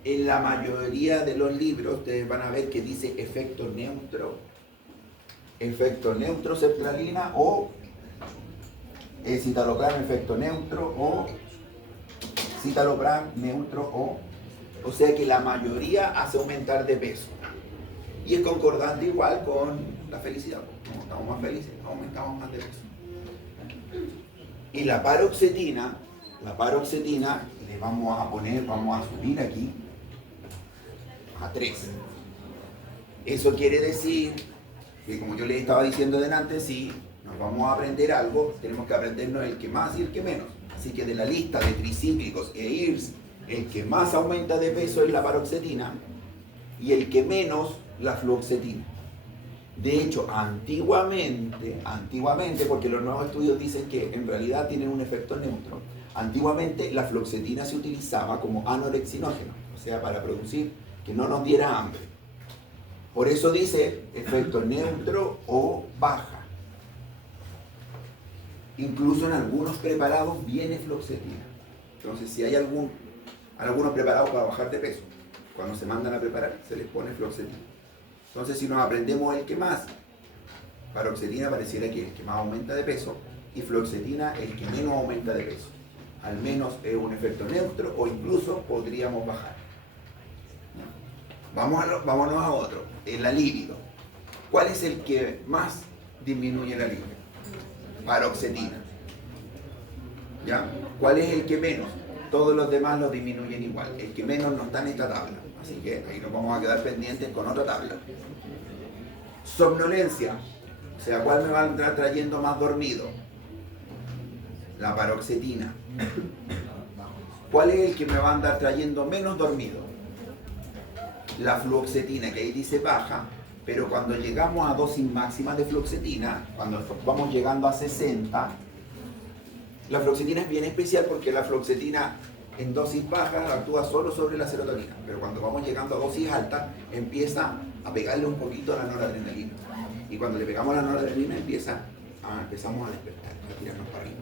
en la mayoría de los libros ustedes van a ver que dice efecto neutro sertralina, o citalopram efecto neutro, o citalopram neutro, o sea que la mayoría hace aumentar de peso, y es concordante igual con la felicidad. Como estamos más felices, aumentamos más de peso. Y la paroxetina le vamos a subir aquí a 3. Eso quiere decir que, como yo les estaba diciendo delante, si nos vamos a aprender algo, tenemos que aprendernos el que más y el que menos. Así que de la lista de tricíclicos e IRS, el que más aumenta de peso es la paroxetina y el que menos la fluoxetina. De hecho, antiguamente, porque los nuevos estudios dicen que en realidad tienen un efecto neutro, antiguamente la fluoxetina se utilizaba como anorexinógeno, o sea, para producir que no nos diera hambre. Por eso dice efecto neutro o baja. Incluso en algunos preparados viene fluoxetina. Entonces, si hay algunos preparados para bajar de peso, cuando se mandan a preparar, se les pone fluoxetina. Entonces, si nos aprendemos el que más, paroxetina pareciera que el que más aumenta de peso, y fluoxetina el que menos aumenta de peso. Al menos es un efecto neutro o incluso podríamos bajar. Vámonos a otro, el alívido. ¿Cuál es el que más disminuye el alívido? Paroxetina. ¿Ya? ¿Cuál es el que menos? Todos los demás lo disminuyen igual. El que menos no está en esta tabla. Así que ahí nos vamos a quedar pendientes con otra tabla. Somnolencia. O sea, ¿cuál me va a entrar trayendo más dormido? La paroxetina. ¿Cuál es el que me va a andar trayendo menos dormido? La fluoxetina, que ahí dice baja, pero cuando llegamos a dosis máximas de fluoxetina, cuando vamos llegando a 60, la fluoxetina es bien especial porque la fluoxetina en dosis bajas actúa solo sobre la serotonina, pero cuando vamos llegando a dosis altas empieza a pegarle un poquito a la noradrenalina. Y cuando le pegamos a la noradrenalina empezamos a despertar, a tirarnos para arriba.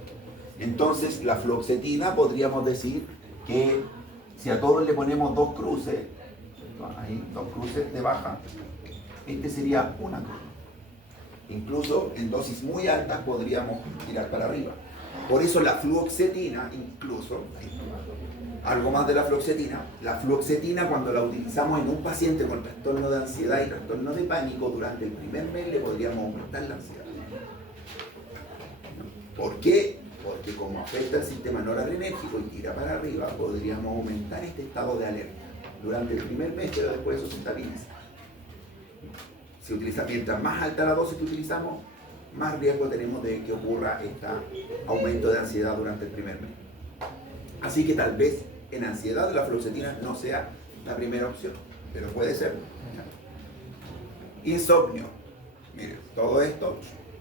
Entonces la fluoxetina podríamos decir que si a todos le ponemos dos cruces de baja, este sería una cruz. Incluso en dosis muy altas podríamos tirar para arriba. Por eso la fluoxetina, incluso, algo más de la fluoxetina cuando la utilizamos en un paciente con trastorno de ansiedad y trastorno de pánico, durante el primer mes le podríamos aumentar la ansiedad. ¿Por qué? Porque como afecta el sistema noradrenérgico y tira para arriba, podríamos aumentar este estado de alerta durante el primer mes, pero después eso se estabiliza. Si utiliza, mientras más alta la dosis que utilizamos, más riesgo tenemos de que ocurra este aumento de ansiedad durante el primer mes. Así que tal vez en ansiedad la fluoxetina no sea la primera opción, pero puede ser. Insomnio. Miren, todo esto,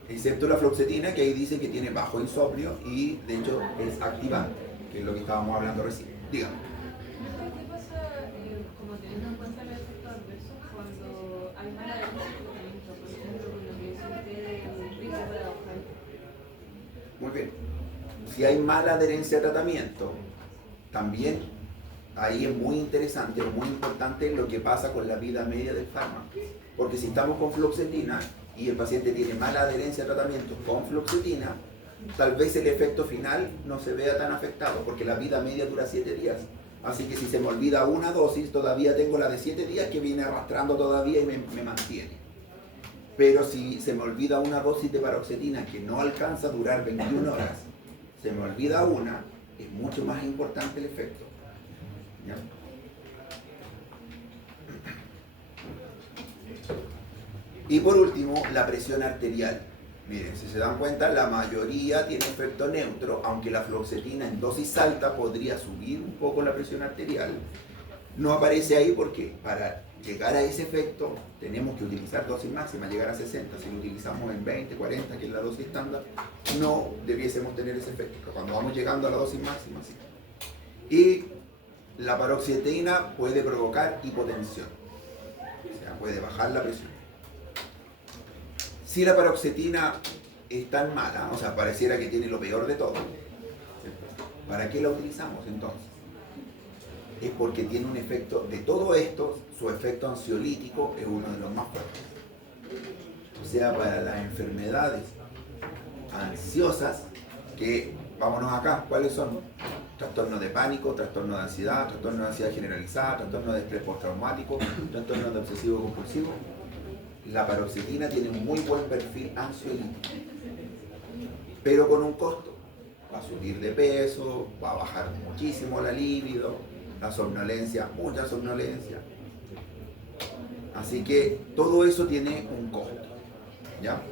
excepto la fluoxetina, que ahí dice que tiene bajo insomnio y de hecho es activante, que es lo que estábamos hablando recién. Dígame. ¿Qué pasa, como teniendo en cuenta los efectos adversos, cuando hay mala adherencia al tratamiento? Por ejemplo, con lo que dice usted del riesgo para bajar. Muy bien. Si hay mala adherencia al tratamiento, también ahí es muy interesante, muy importante lo que pasa con la vida media del fármaco. Porque si estamos con fluoxetina y el paciente tiene mala adherencia al tratamiento con fluoxetina, tal vez el efecto final no se vea tan afectado, porque la vida media dura 7 días. Así que si se me olvida una dosis, todavía tengo la de 7 días que viene arrastrando todavía y me mantiene. Pero si se me olvida una dosis de paroxetina que no alcanza a durar 21 horas, se me olvida una, es mucho más importante el efecto. ¿Ya? Y por último, la presión arterial. Miren, si se dan cuenta, la mayoría tiene efecto neutro, aunque la fluoxetina en dosis alta podría subir un poco la presión arterial. No aparece ahí porque para llegar a ese efecto tenemos que utilizar dosis máxima, llegar a 60. Si lo utilizamos en 20, 40, que es la dosis estándar, no debiésemos tener ese efecto. Pero cuando vamos llegando a la dosis máxima, sí. Y la paroxetina puede provocar hipotensión, o sea, puede bajar la presión. Si la paroxetina es tan mala, o sea, pareciera que tiene lo peor de todo, ¿para qué la utilizamos entonces? Es porque tiene un efecto, de todo esto, su efecto ansiolítico es uno de los más fuertes. O sea, para las enfermedades ansiosas, que, vámonos acá, ¿cuáles son? Trastorno de pánico, trastorno de ansiedad generalizada, trastorno de estrés postraumático, trastorno de obsesivo compulsivo. La paroxetina tiene un muy buen perfil ansiolítico, pero con un costo. Va a subir de peso, va a bajar muchísimo la libido, la somnolencia, mucha somnolencia. Así que todo eso tiene un costo, ¿ya?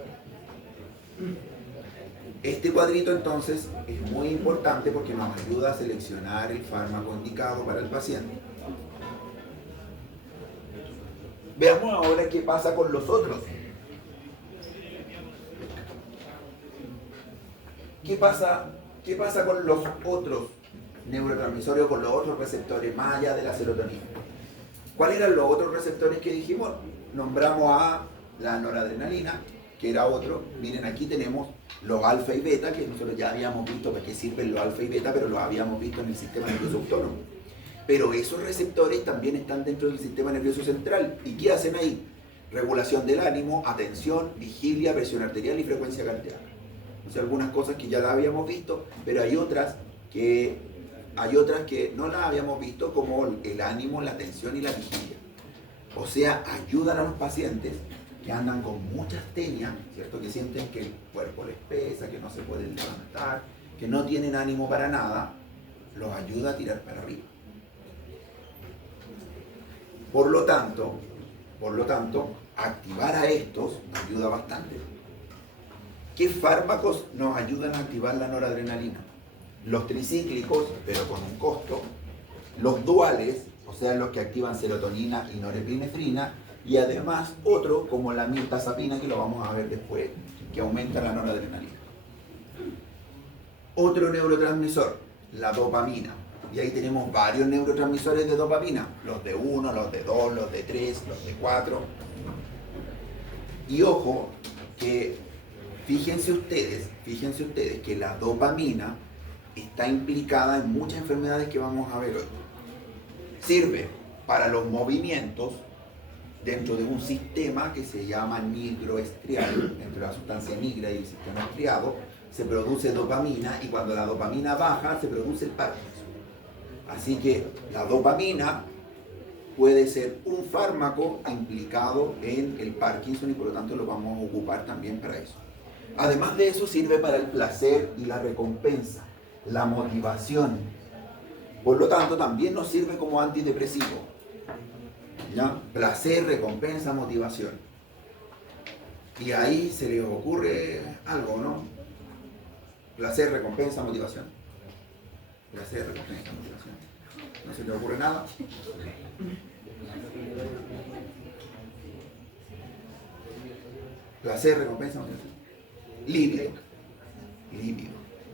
Este cuadrito entonces es muy importante porque nos ayuda a seleccionar el fármaco indicado para el paciente. Veamos ahora qué pasa con los otros. ¿Qué pasa con los otros neurotransmisores o con los otros receptores más allá de la serotonina? ¿Cuáles eran los otros receptores que dijimos? Nombramos a la noradrenalina, que era otro. Miren, aquí tenemos los alfa y beta, que nosotros ya habíamos visto para qué sirven los alfa y beta, pero los habíamos visto en el sistema nervioso autónomo. Pero esos receptores también están dentro del sistema nervioso central. ¿Y qué hacen ahí? Regulación del ánimo, atención, vigilia, presión arterial y frecuencia cardíaca. O sea, algunas cosas que ya las habíamos visto, pero hay otras que no las habíamos visto, como el ánimo, la atención y la vigilia. O sea, ayudan a los pacientes que andan con mucha astenia, ¿cierto? Que sienten que el cuerpo les pesa, que no se pueden levantar, que no tienen ánimo para nada, los ayuda a tirar para arriba. Por lo tanto, activar a estos nos ayuda bastante. ¿Qué fármacos nos ayudan a activar la noradrenalina? Los tricíclicos, pero con un costo. Los duales, o sea, los que activan serotonina y norepinefrina. Y además otro, como la mirtazapina, que lo vamos a ver después, que aumenta la noradrenalina. Otro neurotransmisor, la dopamina. Y ahí tenemos varios neurotransmisores de dopamina. Los de 1, los de 2, los de 3, los de 4. Y ojo, que fíjense ustedes que la dopamina está implicada en muchas enfermedades que vamos a ver hoy. Sirve para los movimientos dentro de un sistema que se llama nigroestrial, entre la sustancia nigra y el sistema estriado, se produce dopamina y cuando la dopamina baja se produce el Parkinson. Así que la dopamina puede ser un fármaco implicado en el Parkinson y por lo tanto lo vamos a ocupar también para eso. Además de eso sirve para el placer y la recompensa, la motivación. Por lo tanto también nos sirve como antidepresivo. ¿Ya? Placer, recompensa, motivación. Y ahí se les ocurre algo, ¿no? Placer, recompensa, motivación. Placer, recompensa, motivación. ¿No se les ocurre nada? Placer, recompensa, motivación. Líbido.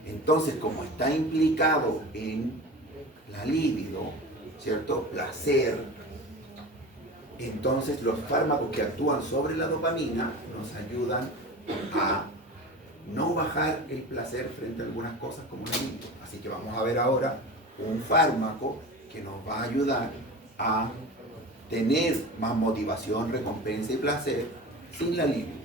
Entonces, como está implicado en la líbido, ¿cierto? Placer. Entonces los fármacos que actúan sobre la dopamina nos ayudan a no bajar el placer frente a algunas cosas como la libido. Así que vamos a ver ahora un fármaco que nos va a ayudar a tener más motivación, recompensa y placer sin la libido.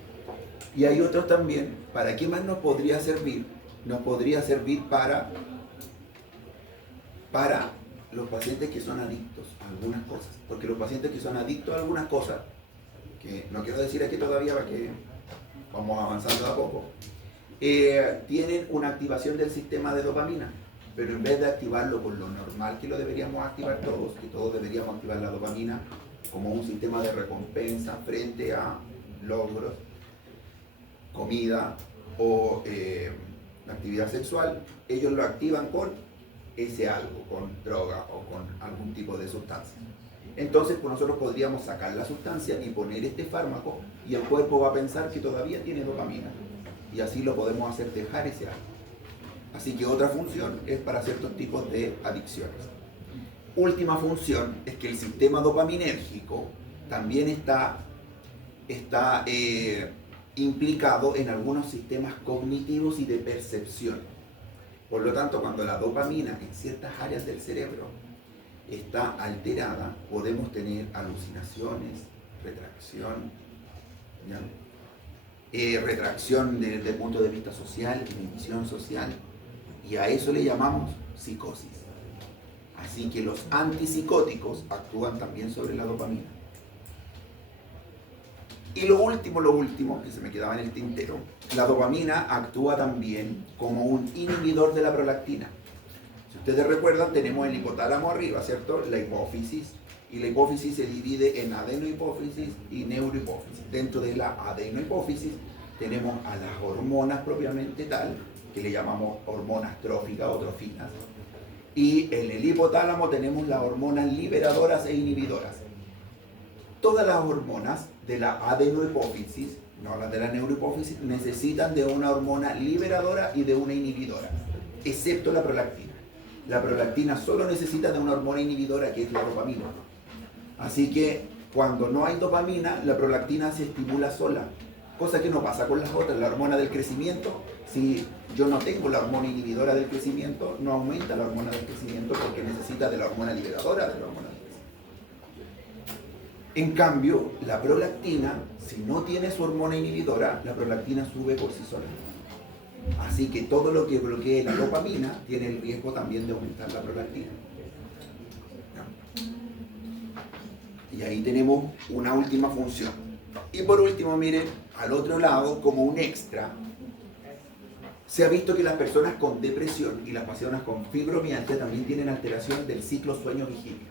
Y hay otros también. ¿Para qué más nos podría servir? Nos podría servir para los pacientes que son adictos a algunas cosas. Porque los pacientes que son adictos a algunas cosas, que no quiero decir aquí todavía para que vamos avanzando a poco, tienen una activación del sistema de dopamina, pero en vez de activarlo con lo normal que lo deberíamos activar todos, que todos deberíamos activar la dopamina como un sistema de recompensa frente a logros, comida o actividad sexual, ellos lo activan con ese algo, con droga o con algún tipo de sustancia. Entonces, pues nosotros podríamos sacar la sustancia y poner este fármaco y el cuerpo va a pensar que todavía tiene dopamina y así lo podemos hacer dejar ese algo. Así que otra función es para ciertos tipos de adicciones. Última función es que el sistema dopaminérgico también está implicado en algunos sistemas cognitivos y de percepción. Por lo tanto, cuando la dopamina en ciertas áreas del cerebro está alterada, podemos tener alucinaciones, retracción, retracción desde el punto de vista social, inhibición social, y a eso le llamamos psicosis. Así que los antipsicóticos actúan también sobre la dopamina. Y lo último, que se me quedaba en el tintero, la dopamina actúa también como un inhibidor de la prolactina. Si ustedes recuerdan, tenemos el hipotálamo arriba, ¿cierto? La hipófisis, y la hipófisis se divide en adenohipófisis y neurohipófisis. Dentro de la adenohipófisis tenemos a las hormonas propiamente tal, que le llamamos hormonas tróficas o trofinas. Y en el hipotálamo tenemos las hormonas liberadoras e inhibidoras. Todas las hormonas de la adenohipófisis, no las de la neurohipófisis, necesitan de una hormona liberadora y de una inhibidora, excepto la prolactina. La prolactina solo necesita de una hormona inhibidora, que es la dopamina. Así que cuando no hay dopamina, la prolactina se estimula sola, cosa que no pasa con las otras. La hormona del crecimiento, si yo no tengo la hormona inhibidora del crecimiento, no aumenta la hormona del crecimiento porque necesita de la hormona liberadora de la hormona del crecimiento. En cambio, la prolactina, si no tiene su hormona inhibidora, la prolactina sube por sí sola. Así que todo lo que bloquee la dopamina tiene el riesgo también de aumentar la prolactina. Y ahí tenemos una última función. Y por último, miren, al otro lado, como un extra, se ha visto que las personas con depresión y las personas con fibromialgia también tienen alteración del ciclo sueño-vigilia.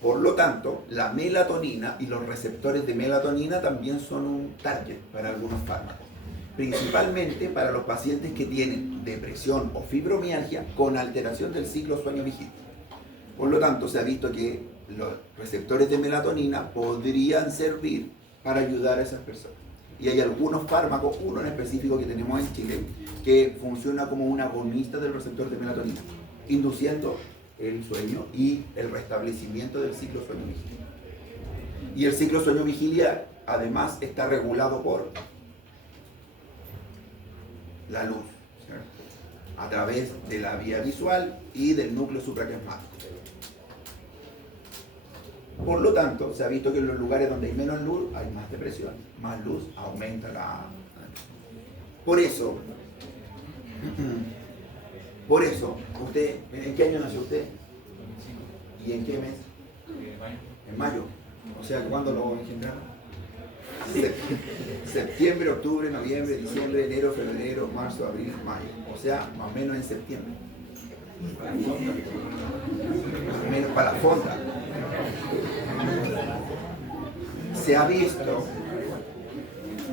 Por lo tanto, la melatonina y los receptores de melatonina también son un target para algunos fármacos, principalmente para los pacientes que tienen depresión o fibromialgia con alteración del ciclo sueño-vigilia. Por lo tanto, se ha visto que los receptores de melatonina podrían servir para ayudar a esas personas. Y hay algunos fármacos, uno en específico que tenemos en Chile, que funciona como un agonista del receptor de melatonina, induciendo el sueño y el restablecimiento del ciclo sueño-vigilia. Y el ciclo sueño-vigilia además está regulado por la luz, ¿cierto?, a través de la vía visual y del núcleo supraquiasmático. Por lo tanto, se ha visto que en los lugares donde hay menos luz hay más depresión, más luz aumenta la... Por eso, usted, ¿en qué año nació usted? ¿Y en qué mes? En mayo. O sea, ¿cuándo lo engendraron? Septiembre, octubre, noviembre, diciembre, enero, febrero, marzo, abril, mayo. O sea, más o menos en septiembre. Más o menos para la fonda. Se ha visto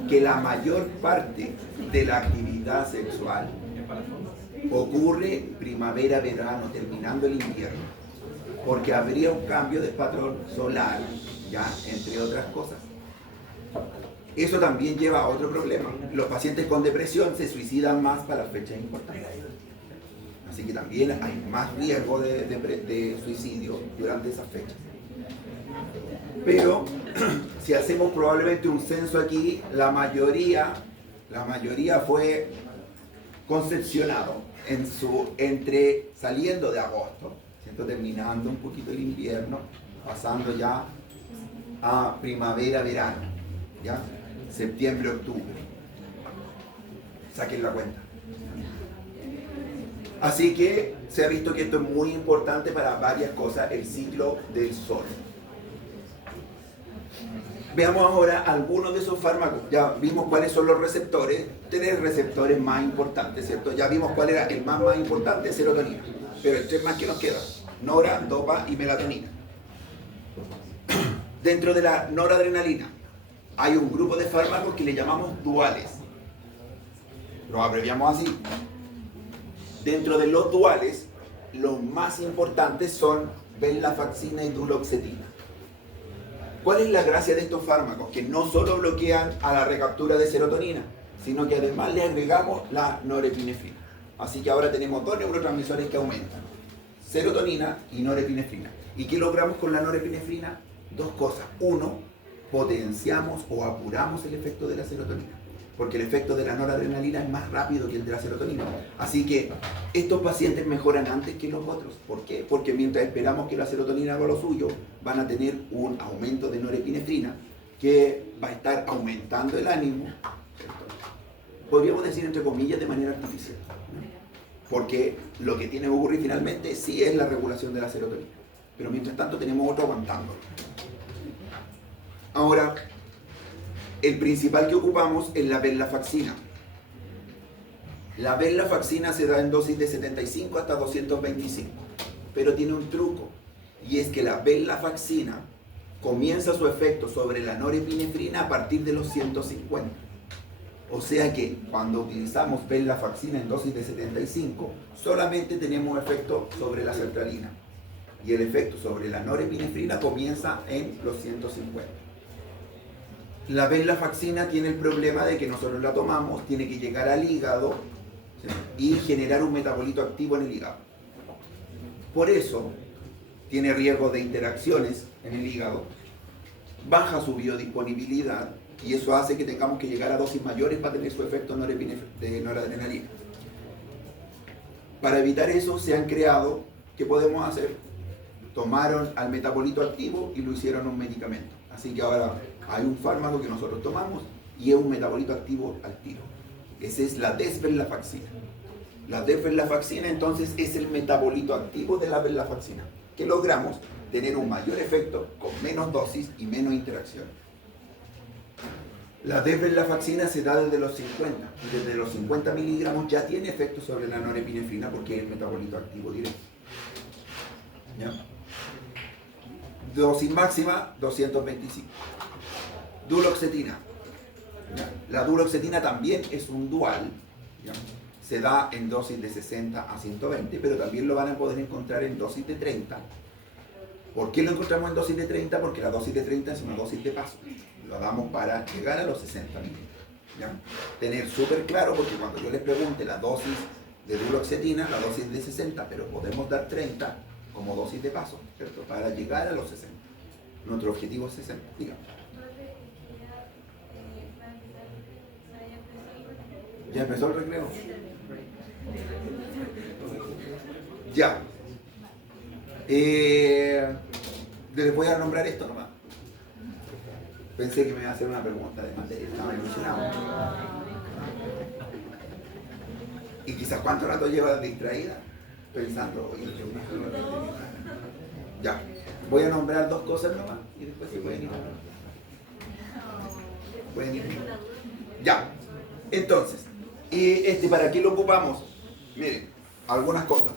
que la mayor parte de la actividad sexual ocurre primavera-verano, terminando el invierno, porque habría un cambio de patrón solar, ya, entre otras cosas. Eso también lleva a otro problema. Los pacientes con depresión se suicidan más para las fechas importantes. Así que también hay más riesgo de suicidio durante esas fechas. Pero si hacemos probablemente un censo aquí, la mayoría fue concepcionado entre saliendo de agosto, ¿cierto?, terminando un poquito el invierno, pasando ya a primavera-verano, ¿ya? Septiembre-octubre. Saquen la cuenta. Así que se ha visto que esto es muy importante para varias cosas, el ciclo del sol. Veamos ahora algunos de esos fármacos. Ya vimos cuáles son los receptores, 3 receptores más importantes, ¿cierto? Ya vimos cuál era el más importante, serotonina. Pero el 3 más que nos queda, nora, dopa y melatonina. Dentro de la noradrenalina hay un grupo de fármacos que le llamamos duales. Los abreviamos así. Dentro de los duales, los más importantes son venlafaxina y duloxetina. ¿Cuál es la gracia de estos fármacos? Que no solo bloquean a la recaptura de serotonina, sino que además le agregamos la norepinefrina. Así que ahora tenemos 2 neurotransmisores que aumentan, serotonina y norepinefrina. ¿Y qué logramos con la norepinefrina? 2 cosas. 1, potenciamos o apuramos el efecto de la serotonina, porque el efecto de la noradrenalina es más rápido que el de la serotonina. Así que estos pacientes mejoran antes que los otros. ¿Por qué? Porque mientras esperamos que la serotonina haga lo suyo, van a tener un aumento de norepinefrina que va a estar aumentando el ánimo, ¿cierto?, podríamos decir entre comillas de manera artificial, ¿no? Porque lo que tiene que ocurrir finalmente sí es la regulación de la serotonina, pero mientras tanto tenemos otro aguantando. Ahora, el principal que ocupamos es la venlafaxina. La venlafaxina se da en dosis de 75 hasta 225, pero tiene un truco, y es que la venlafaxina comienza su efecto sobre la norepinefrina a partir de los 150. O sea que cuando utilizamos venlafaxina en dosis de 75, solamente tenemos efecto sobre la sertralina. Y el efecto sobre la norepinefrina comienza en los 150. La venlafaxina tiene el problema de que nosotros la tomamos, tiene que llegar al hígado, ¿sí?, y generar un metabolito activo en el hígado. Por eso tiene riesgo de interacciones en el hígado, baja su biodisponibilidad, y eso hace que tengamos que llegar a dosis mayores para tener su efecto de noradrenalina. Para evitar eso se han creado, ¿qué podemos hacer? Tomaron al metabolito activo y lo hicieron un medicamento. Así que ahora hay un fármaco que nosotros tomamos y es un metabolito activo al tiro. Esa es la desvenlafaxina. La desvenlafaxina entonces es el metabolito activo de la venlafaxina, que logramos tener un mayor efecto con menos dosis y menos interacción. La desvenlafaxina se da desde los 50, y desde los 50 miligramos ya tiene efecto sobre la norepinefrina porque es el metabolito activo directo. ¿Ya? Dosis máxima 225. Duloxetina. ¿Ya? La duloxetina también es un dual, ¿ya? Se da en dosis de 60 a 120, pero también lo van a poder encontrar en dosis de 30. ¿Por qué lo encontramos en dosis de 30? Porque la dosis de 30 es una dosis de paso. Lo damos para llegar a los 60 mililitros. ¿Ya? Tener súper claro, porque cuando yo les pregunte la dosis de duloxetina, la dosis es de 60, pero podemos dar 30 como dosis de paso, ¿cierto?, para llegar a los 60. Nuestro objetivo es 60, digamos. ¿Ya empezó el recreo? Ya. Les voy a nombrar esto nomás. Pensé que me iba a hacer una pregunta de materia, estaba ilusionado. Y quizás cuánto rato llevas distraída, pensando, oye, ya. Voy a nombrar dos cosas nomás y después se pueden ir. Pueden ir. Ya. Entonces, ¿para qué lo ocupamos? Miren, algunas cosas.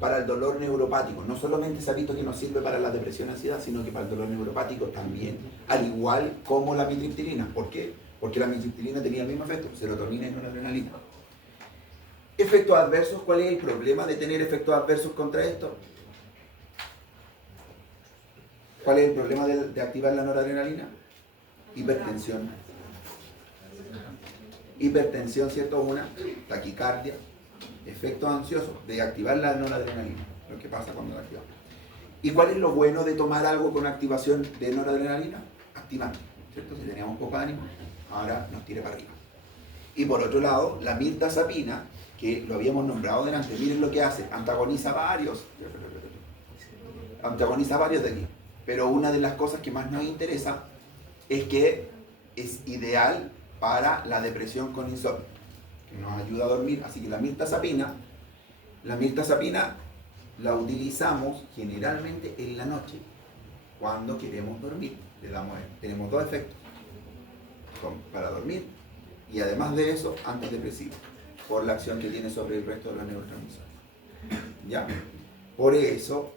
Para el dolor neuropático, no solamente se ha visto que nos sirve para la depresión y ansiedad, sino que para el dolor neuropático también, al igual como la mitriptilina. ¿Por qué? Porque la mitriptilina tenía el mismo efecto, serotonina y noradrenalina. ¿Efectos adversos? ¿Cuál es el problema de tener efectos adversos contra esto? ¿Cuál es el problema de activar la noradrenalina? Hipertensión. Hipertensión, ¿cierto? Una, taquicardia. Efectos ansiosos de activar la noradrenalina, lo que pasa cuando la activamos. ¿Y cuál es lo bueno de tomar algo con activación de noradrenalina? Activante, ¿cierto? Si teníamos poco ánimo, ahora nos tira para arriba. Y por otro lado, la mirtazapina, que lo habíamos nombrado delante, miren lo que hace, antagoniza varios de aquí. Pero una de las cosas que más nos interesa es que es ideal para la depresión con insomnio, que nos ayuda a dormir. Así que la mirtazapina la utilizamos generalmente en la noche cuando queremos dormir. Tenemos dos efectos para dormir y además de eso antidepresivo por la acción que tiene sobre el resto de los neurotransmisores. ¿Ya? Por eso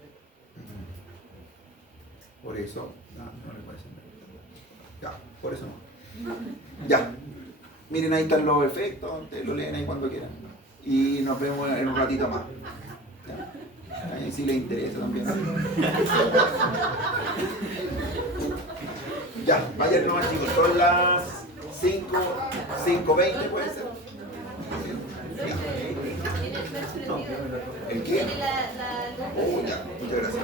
no le puede ser. Ya, por eso no. Ya. Miren, ahí están los efectos, ustedes lo leen ahí cuando quieran. Y nos vemos en un ratito más. ¿Ya? Ahí sí les interesa también. Ya, vayan nomás, chicos, son las 5:20 puede ser. ¿El qué? Ya, muchas gracias.